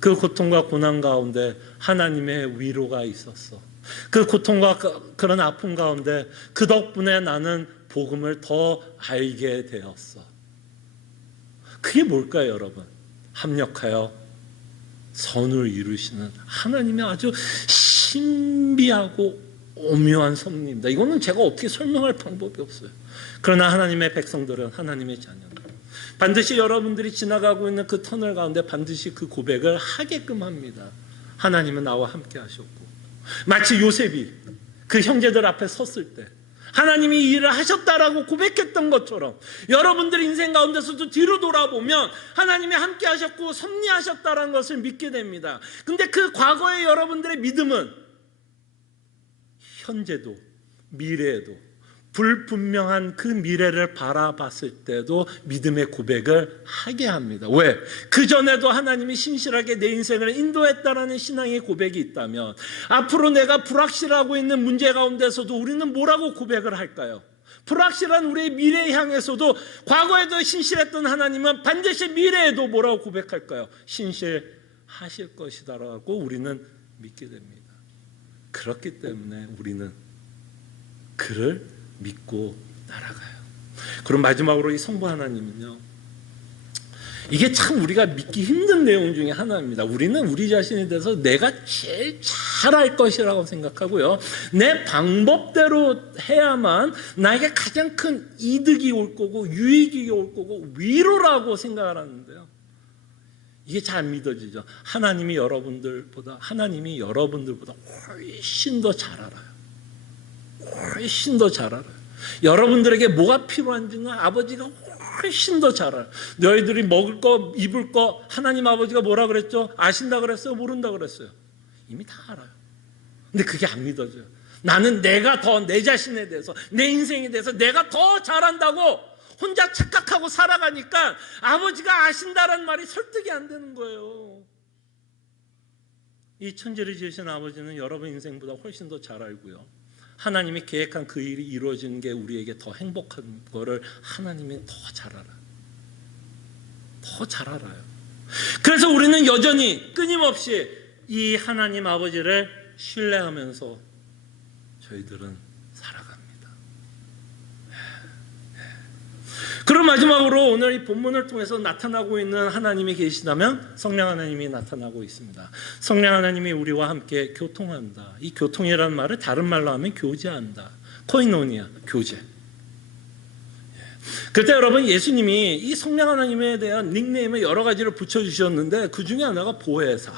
그 고통과 고난 가운데 하나님의 위로가 있었어. 그 고통과 그런 아픔 가운데 그 덕분에 나는 복음을 더 알게 되었어. 그게 뭘까요, 여러분? 합력하여 선을 이루시는 하나님의 아주 신비하고 오묘한 섭리입니다. 이거는 제가 어떻게 설명할 방법이 없어요. 그러나 하나님의 백성들은 하나님의 자녀들 반드시 여러분들이 지나가고 있는 그 터널 가운데 반드시 그 고백을 하게끔 합니다. 하나님은 나와 함께 하셨고, 마치 요셉이 그 형제들 앞에 섰을 때 하나님이 이 일을 하셨다라고 고백했던 것처럼 여러분들 인생 가운데서도 뒤로 돌아보면 하나님이 함께 하셨고 섭리하셨다는 것을 믿게 됩니다. 근데 그 과거의 여러분들의 믿음은 현재도 미래에도 불분명한 그 미래를 바라봤을 때도 믿음의 고백을 하게 합니다. 왜? 그전에도 하나님이 신실하게 내 인생을 인도했다라는 신앙의 고백이 있다면 앞으로 내가 불확실하고 있는 문제 가운데서도 우리는 뭐라고 고백을 할까요? 불확실한 우리의 미래에 향해서도 과거에도 신실했던 하나님은 반드시 미래에도 뭐라고 고백할까요? 신실하실 것이다라고 우리는 믿게 됩니다. 그렇기 때문에 우리는 그를 믿고 날아가요. 그럼 마지막으로 이 성부 하나님은요, 이게 참 우리가 믿기 힘든 내용 중에 하나입니다. 우리는 우리 자신에 대해서 내가 제일 잘할 것이라고 생각하고요, 내 방법대로 해야만 나에게 가장 큰 이득이 올 거고 유익이 올 거고 위로라고 생각을 하는데요, 이게 잘 안 믿어지죠. 하나님이 여러분들보다 훨씬 더 잘 알아요. 훨씬 더 잘 알아요. 여러분들에게 뭐가 필요한지는 아버지가 훨씬 더 잘 알아요. 너희들이 먹을 거, 입을 거 하나님 아버지가 뭐라 그랬죠? 아신다 그랬어요? 모른다 그랬어요? 이미 다 알아요. 근데 그게 안 믿어져요. 나는 내가 더 내 자신에 대해서, 내 인생에 대해서 내가 더 잘한다고 혼자 착각하고 살아가니까 아버지가 아신다라는 말이 설득이 안 되는 거예요. 이 천지를 지으신 아버지는 여러분 인생보다 훨씬 더 잘 알고요, 하나님이 계획한 그 일이 이루어지는 게 우리에게 더 행복한 거를 하나님이 더 잘 알아요. 더 잘 알아요. 그래서 우리는 여전히 끊임없이 이 하나님 아버지를 신뢰하면서 저희들은 살아갑니다. 그럼 마지막으로 오늘 이 본문을 통해서 나타나고 있는 하나님이 계시다면 성령 하나님이 나타나고 있습니다. 성령 하나님이 우리와 함께 교통한다. 이 교통이라는 말을 다른 말로 하면 교제한다. 코이노니아, 교제. 그때 여러분, 예수님이 이 성령 하나님에 대한 닉네임을 여러 가지를 붙여주셨는데 그 중에 하나가 보혜사.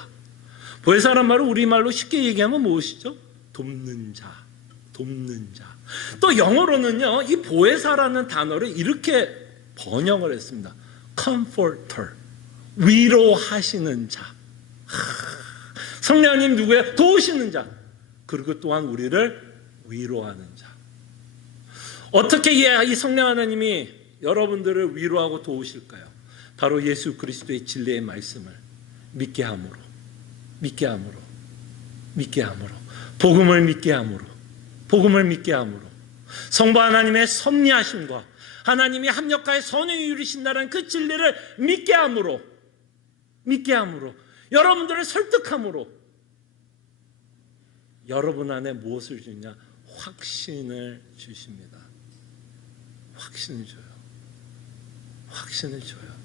보혜사란 말은 우리말로 쉽게 얘기하면 무엇이죠? 돕는 자, 돕는 자. 또 영어로는요, 이 보혜사라는 단어를 이렇게 번역을 했습니다. comforter, 위로하시는 자. 성령님 누구예요? 도우시는 자. 그리고 또한 우리를 위로하는 자. 어떻게 이 성령 하나님이 여러분들을 위로하고 도우실까요? 바로 예수 그리스도의 진리의 말씀을 믿게 함으로, 믿게 함으로, 믿게 함으로, 복음을 믿게 함으로, 복음을 믿게 함으로, 성부 하나님의 섭리하심과 하나님이 합력하여 선을 이루신다는 그 진리를 믿게 함으로, 믿게 함으로, 여러분들을 설득함으로 여러분 안에 무엇을 주냐? 확신을 주십니다. 확신을 줘요. 확신을 줘요.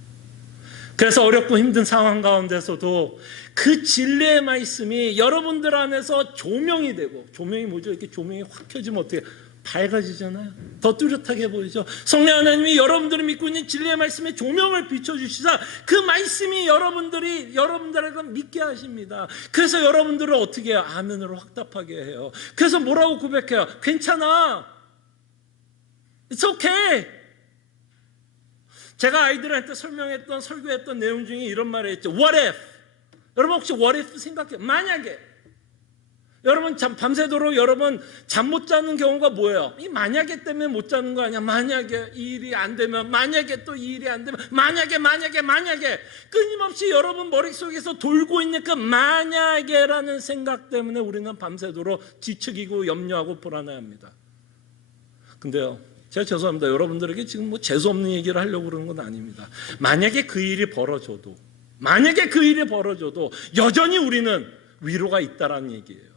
그래서 어렵고 힘든 상황 가운데서도 그 진리의 말씀이 여러분들 안에서 조명이 되고, 조명이 뭐죠? 이렇게 조명이 확 켜지면 어떻게 밝아지잖아요. 더 뚜렷하게 보이죠. 성령 하나님이 여러분들이 믿고 있는 진리의 말씀에 조명을 비춰주시자 그 말씀이 여러분들에게 믿게 하십니다. 그래서 여러분들을 어떻게 해요? 아멘으로 확답하게 해요. 그래서 뭐라고 고백해요? 괜찮아. It's okay. 제가 아이들한테 설교했던 내용 중에 이런 말을 했죠. What if? 여러분 혹시 what if 생각해요? 만약에 여러분 밤새도록 여러분 잠 못 자는 경우가 뭐예요? 이 만약에 때문에 못 자는 거 아니야? 만약에 이 일이 안 되면, 만약에 또 이 일이 안 되면, 만약에 끊임없이 여러분 머릿속에서 돌고 있는 그 만약에라는 생각 때문에 우리는 밤새도록 뒤척이고 염려하고 불안해합니다. 근데요, 제가 죄송합니다. 여러분들에게 지금 뭐 재수없는 얘기를 하려고 그러는 건 아닙니다. 만약에 그 일이 벌어져도 여전히 우리는 위로가 있다라는 얘기예요.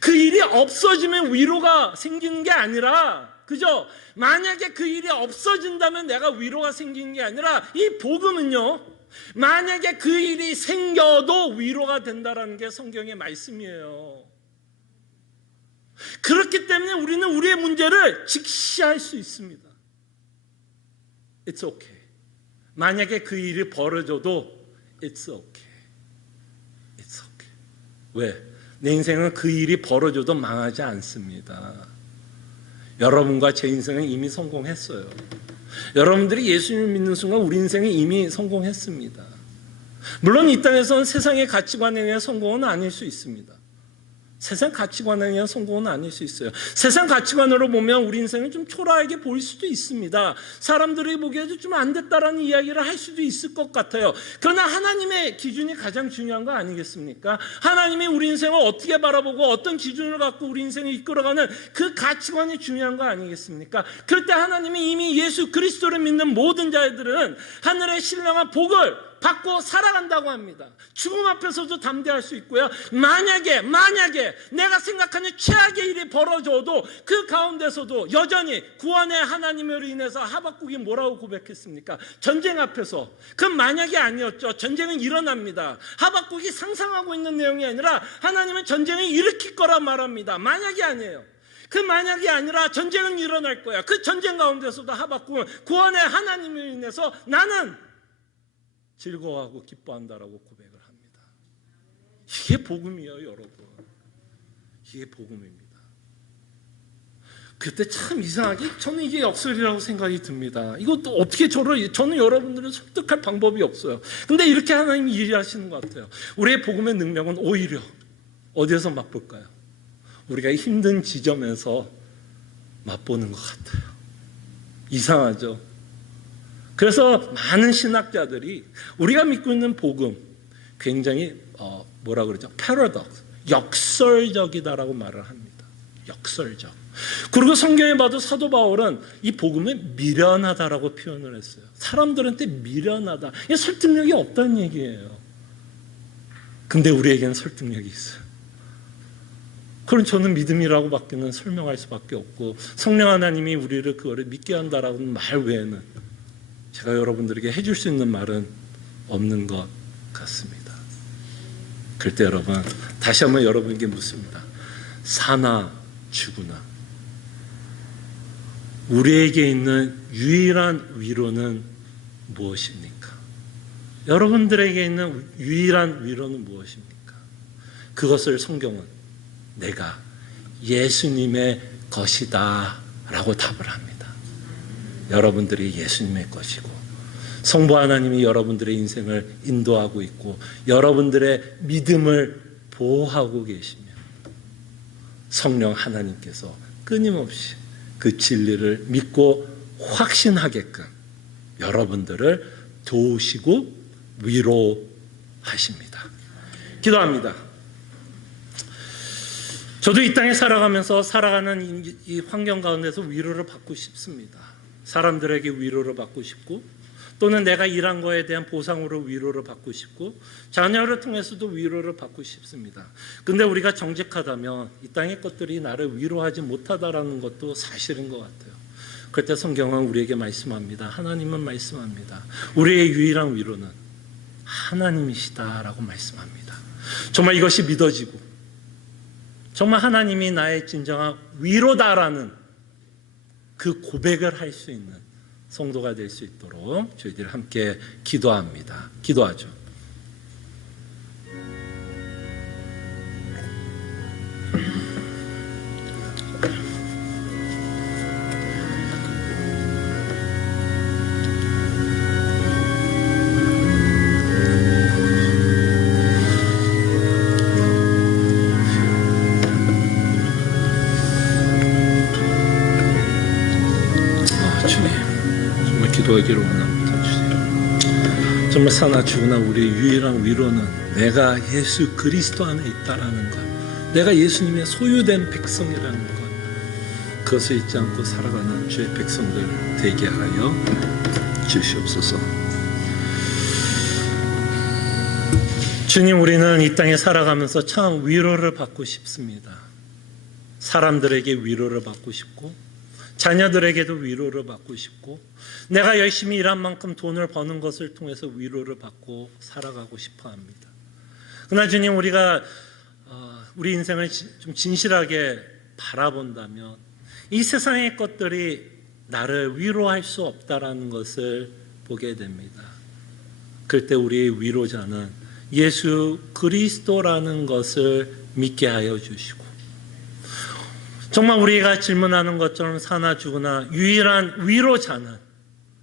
그 일이 없어지면 위로가 생기는 게 아니라, 그죠? 만약에 그 일이 없어진다면 내가 위로가 생기는 게 아니라, 이 복음은요, 만약에 그 일이 생겨도 위로가 된다라는 게 성경의 말씀이에요. 그렇기 때문에 우리는 우리의 문제를 직시할 수 있습니다. It's okay. 만약에 그 일이 벌어져도 It's okay. It's okay. 왜? 내 인생은 그 일이 벌어져도 망하지 않습니다. 여러분과 제 인생은 이미 성공했어요. 여러분들이 예수님을 믿는 순간 우리 인생은 이미 성공했습니다. 물론 이 땅에서는 세상의 가치관에 의한 성공은 아닐 수 있습니다. 세상 가치관에 의한 성공은 아닐 수 있어요. 세상 가치관으로 보면 우리 인생은 좀 초라하게 보일 수도 있습니다. 사람들이 보기에도 좀 안 됐다라는 이야기를 할 수도 있을 것 같아요. 그러나 하나님의 기준이 가장 중요한 거 아니겠습니까? 하나님이 우리 인생을 어떻게 바라보고 어떤 기준을 갖고 우리 인생을 이끌어가는 그 가치관이 중요한 거 아니겠습니까? 그럴 때 하나님이 이미 예수 그리스도를 믿는 모든 자들은 하늘의 신령한 복을 받고 살아간다고 합니다. 죽음 앞에서도 담대할 수 있고요. 만약에 내가 생각하는 최악의 일이 벌어져도 그 가운데서도 여전히 구원의 하나님으로 인해서 하박국이 뭐라고 고백했습니까? 전쟁 앞에서. 그건 만약이 아니었죠. 전쟁은 일어납니다. 하박국이 상상하고 있는 내용이 아니라 하나님은 전쟁을 일으킬 거라 말합니다. 만약이 아니에요. 그 만약이 아니라 전쟁은 일어날 거야. 그 전쟁 가운데서도 하박국은 구원의 하나님으로 인해서 나는 즐거워하고 기뻐한다라고 고백을 합니다. 이게 복음이에요, 여러분. 이게 복음입니다. 그때 참 이상하게 저는 이게 역설이라고 생각이 듭니다. 이것도 어떻게 저는 여러분들을 설득할 방법이 없어요. 근데 이렇게 하나님이 일하시는 것 같아요. 우리의 복음의 능력은 오히려 어디에서 맛볼까요? 우리가 힘든 지점에서 맛보는 것 같아요. 이상하죠? 그래서 많은 신학자들이 우리가 믿고 있는 복음 굉장히 뭐라 그러죠? 패러독스, 역설적이다라고 말을 합니다. 역설적. 그리고 성경에 봐도 사도 바울은 이 복음을 미련하다라고 표현을 했어요. 사람들한테 미련하다. 이게 설득력이 없다는 얘기예요. 근데 우리에게는 설득력이 있어요. 그럼 저는 믿음이라고 밖에는 설명할 수밖에 없고 성령 하나님이 우리를 그거를 믿게 한다라는 말 외에는 제가 여러분들에게 해줄 수 있는 말은 없는 것 같습니다. 그럴 때 여러분 다시 한번 여러분에게 묻습니다. 사나 죽으나 우리에게 있는 유일한 위로는 무엇입니까? 여러분들에게 있는 유일한 위로는 무엇입니까? 그것을 성경은 내가 예수님의 것이다 라고 답을 합니다. 여러분들이 예수님의 것이고 성부 하나님이 여러분들의 인생을 인도하고 있고 여러분들의 믿음을 보호하고 계시며 성령 하나님께서 끊임없이 그 진리를 믿고 확신하게끔 여러분들을 도우시고 위로하십니다. 기도합니다. 저도 이 땅에 살아가는 이 환경 가운데서 위로를 받고 싶습니다. 사람들에게 위로를 받고 싶고 또는 내가 일한 거에 대한 보상으로 위로를 받고 싶고 자녀를 통해서도 위로를 받고 싶습니다. 근데 우리가 정직하다면 이 땅의 것들이 나를 위로하지 못하다라는 것도 사실인 것 같아요. 그때 성경은 우리에게 말씀합니다. 하나님은 말씀합니다. 우리의 유일한 위로는 하나님이시다라고 말씀합니다. 정말 이것이 믿어지고 정말 하나님이 나의 진정한 위로다라는 그 고백을 할 수 있는 성도가 될 수 있도록 저희들이 함께 기도합니다. 기도하죠. 기도하기를 원합니다. 주세요. 정말 사나 죽으나 우리의 유일한 위로는 내가 예수 그리스도 안에 있다라는 것, 내가 예수님의 소유된 백성이라는 것, 그것을 잊지 않고 살아가는 주의 백성들 되게 하여 주시옵소서. 주님, 우리는 이 땅에 살아가면서 참 위로를 받고 싶습니다. 사람들에게 위로를 받고 싶고 자녀들에게도 위로를 받고 싶고 내가 열심히 일한 만큼 돈을 버는 것을 통해서 위로를 받고 살아가고 싶어 합니다. 그러나 주님, 우리가 우리 인생을 좀 진실하게 바라본다면 이 세상의 것들이 나를 위로할 수 없다라는 것을 보게 됩니다. 그럴 때 우리의 위로자는 예수 그리스도라는 것을 믿게 하여 주시고, 정말 우리가 질문하는 것처럼 사나 죽으나 유일한 위로자는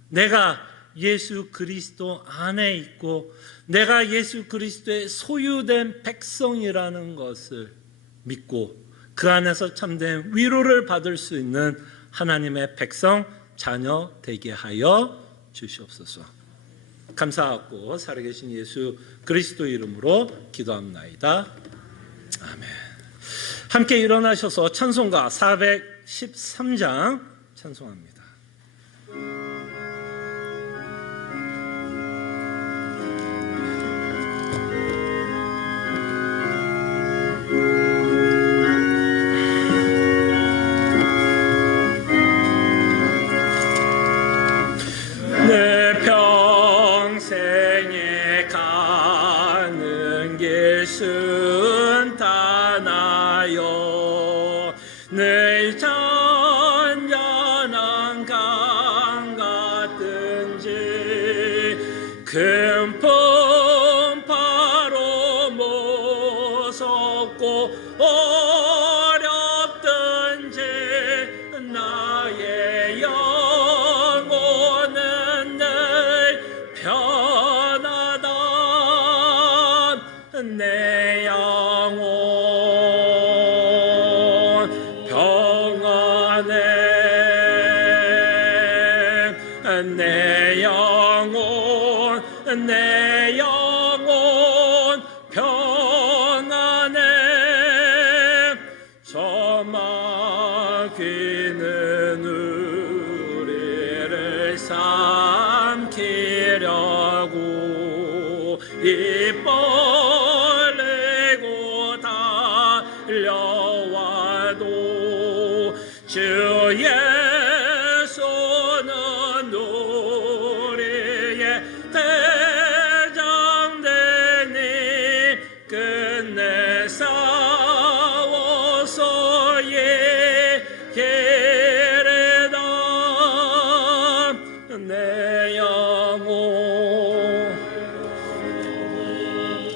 내가 예수 그리스도 안에 있고 내가 예수 그리스도의 소유된 백성이라는 것을 믿고 그 안에서 참된 위로를 받을 수 있는 하나님의 백성, 자녀 되게 하여 주시옵소서. 감사하고 살아계신 예수 그리스도 이름으로 기도합나이다. 아멘. 함께 일어나셔서 찬송가 413장 찬송합니다. 내 평생에 가는 길 순탄하여 늘 잔잔한 강 같든지 큰 풍파로 무섭고 어렵든지 나의 영혼은 늘 편하다. 내 영혼 평안해. 내 영혼 평안해. 저 마귀는 우리를 삼키려고 입 벌리고 달려와도 주 예수는 우리의 대장되니 끝내 싸워서 예게르다. 내 영혼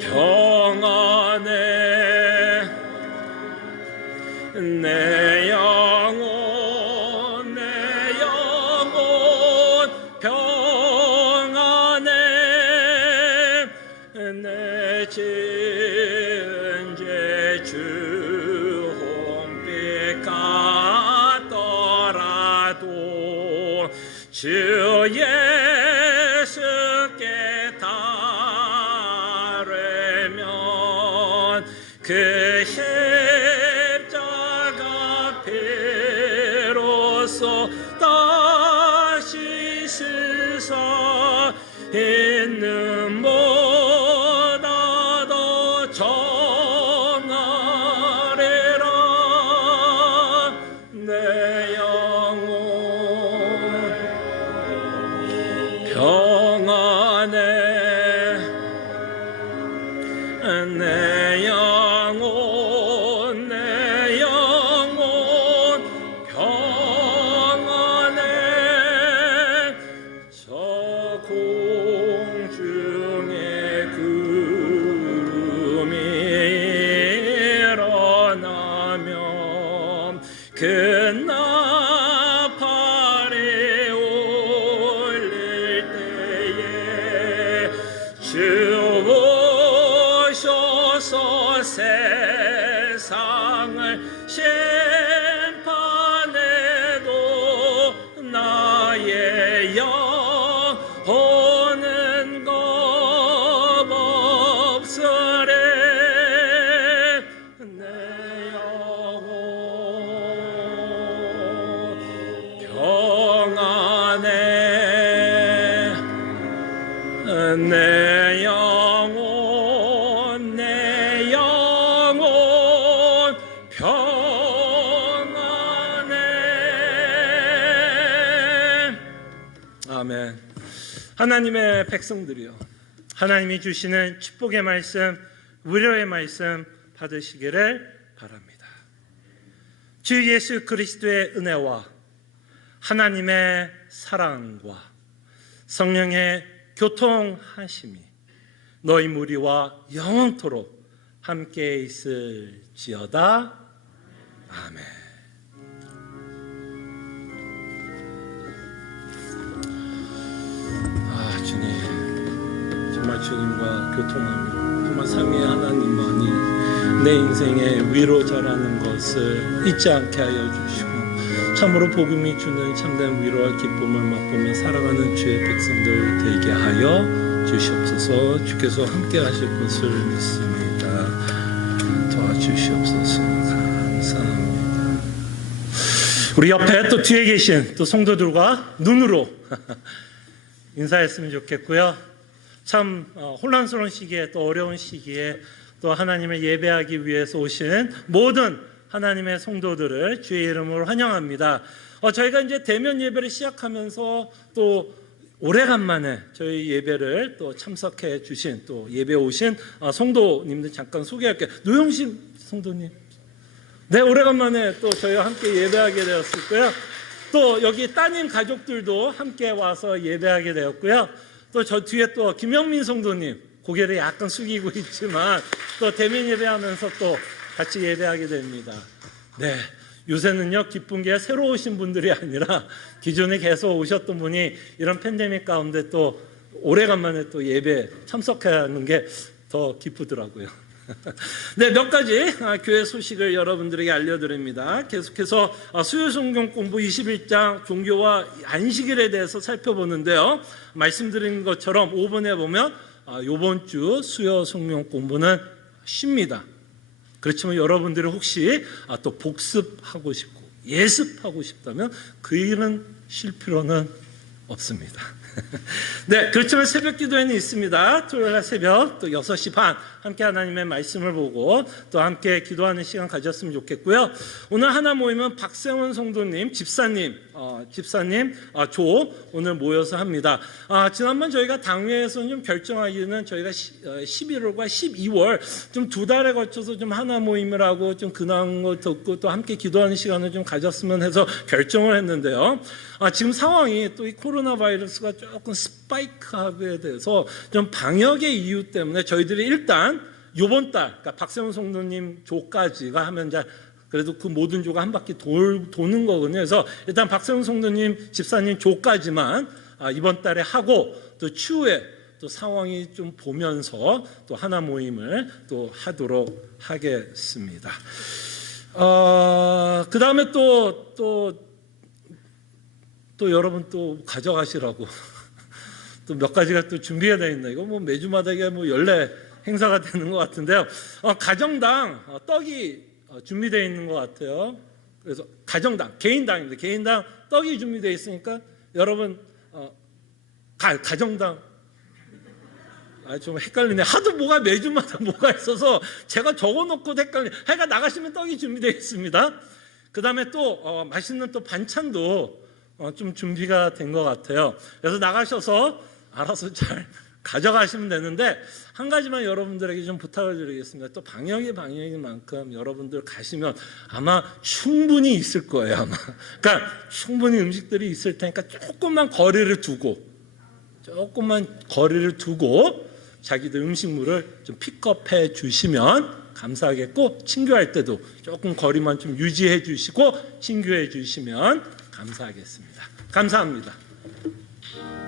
평안해. 내 영혼 평안해. 내 지은 죄 주 혼빛 같더라도 주 예수께 따르면 그 십자가 피로써 다시 씻어 있는 보다 더 정하리라. 내 영혼 평안해. 내 영혼 평안해. 저 공중에 구름이 일어나면 그 나팔이 울릴 때에 주 오셔서 세상을 심판해도 나의 영혼은 겁없으리. 내 영혼 평안해. 내 영혼 평안해. 아멘. 하나님의 백성들이요, 하나님이 주시는 축복의 말씀, 위로의 말씀 받으시기를 바랍니다. 주 예수 그리스도의 은혜와 하나님의 사랑과 성령의 교통하심이 너희 무리와 영원토록 함께 있을지어다. 아멘. 주님, 정말 주님과 교통하며 정말 삼위의 하나님만이 내 인생의 위로자라는 것을 잊지 않게 하여 주시고 참으로 복음이 주는 참된 위로와 기쁨을 맛보며 살아가는 주의 백성들 되게 하여 주시옵소서. 주께서 함께 하실 것을 믿습니다. 도와주시옵소서. 감사합니다. 우리 옆에 또 뒤에 계신 또 성도들과 눈으로 인사했으면 좋겠고요. 참 혼란스러운 시기에 또 어려운 시기에 또 하나님을 예배하기 위해서 오신 모든 하나님의 성도들을 주의 이름으로 환영합니다. 저희가 이제 대면 예배를 시작하면서 또 오래간만에 저희 예배를 또 참석해 주신 또 예배 오신 성도님들 잠깐 소개할게요. 노영심 성도님, 네, 오래간만에 또 저희와 함께 예배하게 되었고요. 또 여기 따님 가족들도 함께 와서 예배하게 되었고요. 또 저 뒤에 또 김영민 성도님, 고개를 약간 숙이고 있지만 또 대면 예배하면서 또 같이 예배하게 됩니다. 네, 요새는요 기쁜 게 새로 오신 분들이 아니라 기존에 계속 오셨던 분이 이런 팬데믹 가운데 또 오래간만에 또 예배 참석하는 게 더 기쁘더라고요. 네, 몇 가지 교회 소식을 여러분들에게 알려드립니다. 계속해서 수요 성경 공부 21장 종교와 안식일에 대해서 살펴보는데요. 말씀드린 것처럼 5번에 보면 이번 주 수요 성경 공부는 쉽니다. 그렇지만 여러분들이 혹시 또 복습하고 싶고 예습하고 싶다면 그 일은 쉴 필요는 없습니다. 네, 그렇지만 새벽 기도회는 있습니다. 토요일 새벽 또 6시 반 함께 하나님의 말씀을 보고 또 함께 기도하는 시간 가졌으면 좋겠고요. 오늘 하나 모임은 박세원 성도님, 집사님 조 오늘 모여서 합니다. 지난번 저희가 당회에서 좀 결정하기는 저희가 11월과 12월 좀 두 달에 걸쳐서 좀 하나 모임을 하고 좀 근황 거 듣고 또 함께 기도하는 시간을 좀 가졌으면 해서 결정을 했는데요. 지금 상황이 또 이 코로나 바이러스가 조금 스파이크하게 돼서 좀 방역의 이유 때문에 저희들이 일단 이번 달, 그러니까 박세훈 성도님 조까지가 하면 이제 그래도 그 모든 조가 한 바퀴 도는 거거든요. 그래서 일단 박세훈 성도님, 집사님 조까지만 이번 달에 하고 또 추후에 또 상황이 좀 보면서 또 하나 모임을 또 하도록 하겠습니다. 그 다음에 또 여러분 또 가져가시라고 또 몇 가지가 또 준비가 되어 있나. 이거 뭐 매주마다 이게 뭐 연례 행사가 되는 것 같은데요. 가정당 떡이 준비되어 있는 것 같아요. 그래서 가정당, 개인당입니다. 개인당 떡이 준비되어 있으니까 여러분 가정당 좀 헷갈리네. 하도 뭐가 매주마다 뭐가 있어서 제가 적어놓고도 헷갈리네. 하여간 나가시면 떡이 준비되어 있습니다. 그 다음에 또 맛있는 또 반찬도 좀 준비가 된 것 같아요. 그래서 나가셔서 알아서 잘 가져가시면 되는데 한 가지만 여러분들에게 좀 부탁을 드리겠습니다. 또 방역인 만큼 여러분들 가시면 아마 충분히 있을 거예요. 아마. 그러니까 충분히 음식들이 있을 테니까 조금만 거리를 두고 자기들 음식물을 좀 픽업해 주시면 감사하겠고, 친교할 때도 조금 거리만 좀 유지해 주시고 친교해 주시면 감사하겠습니다. 감사합니다.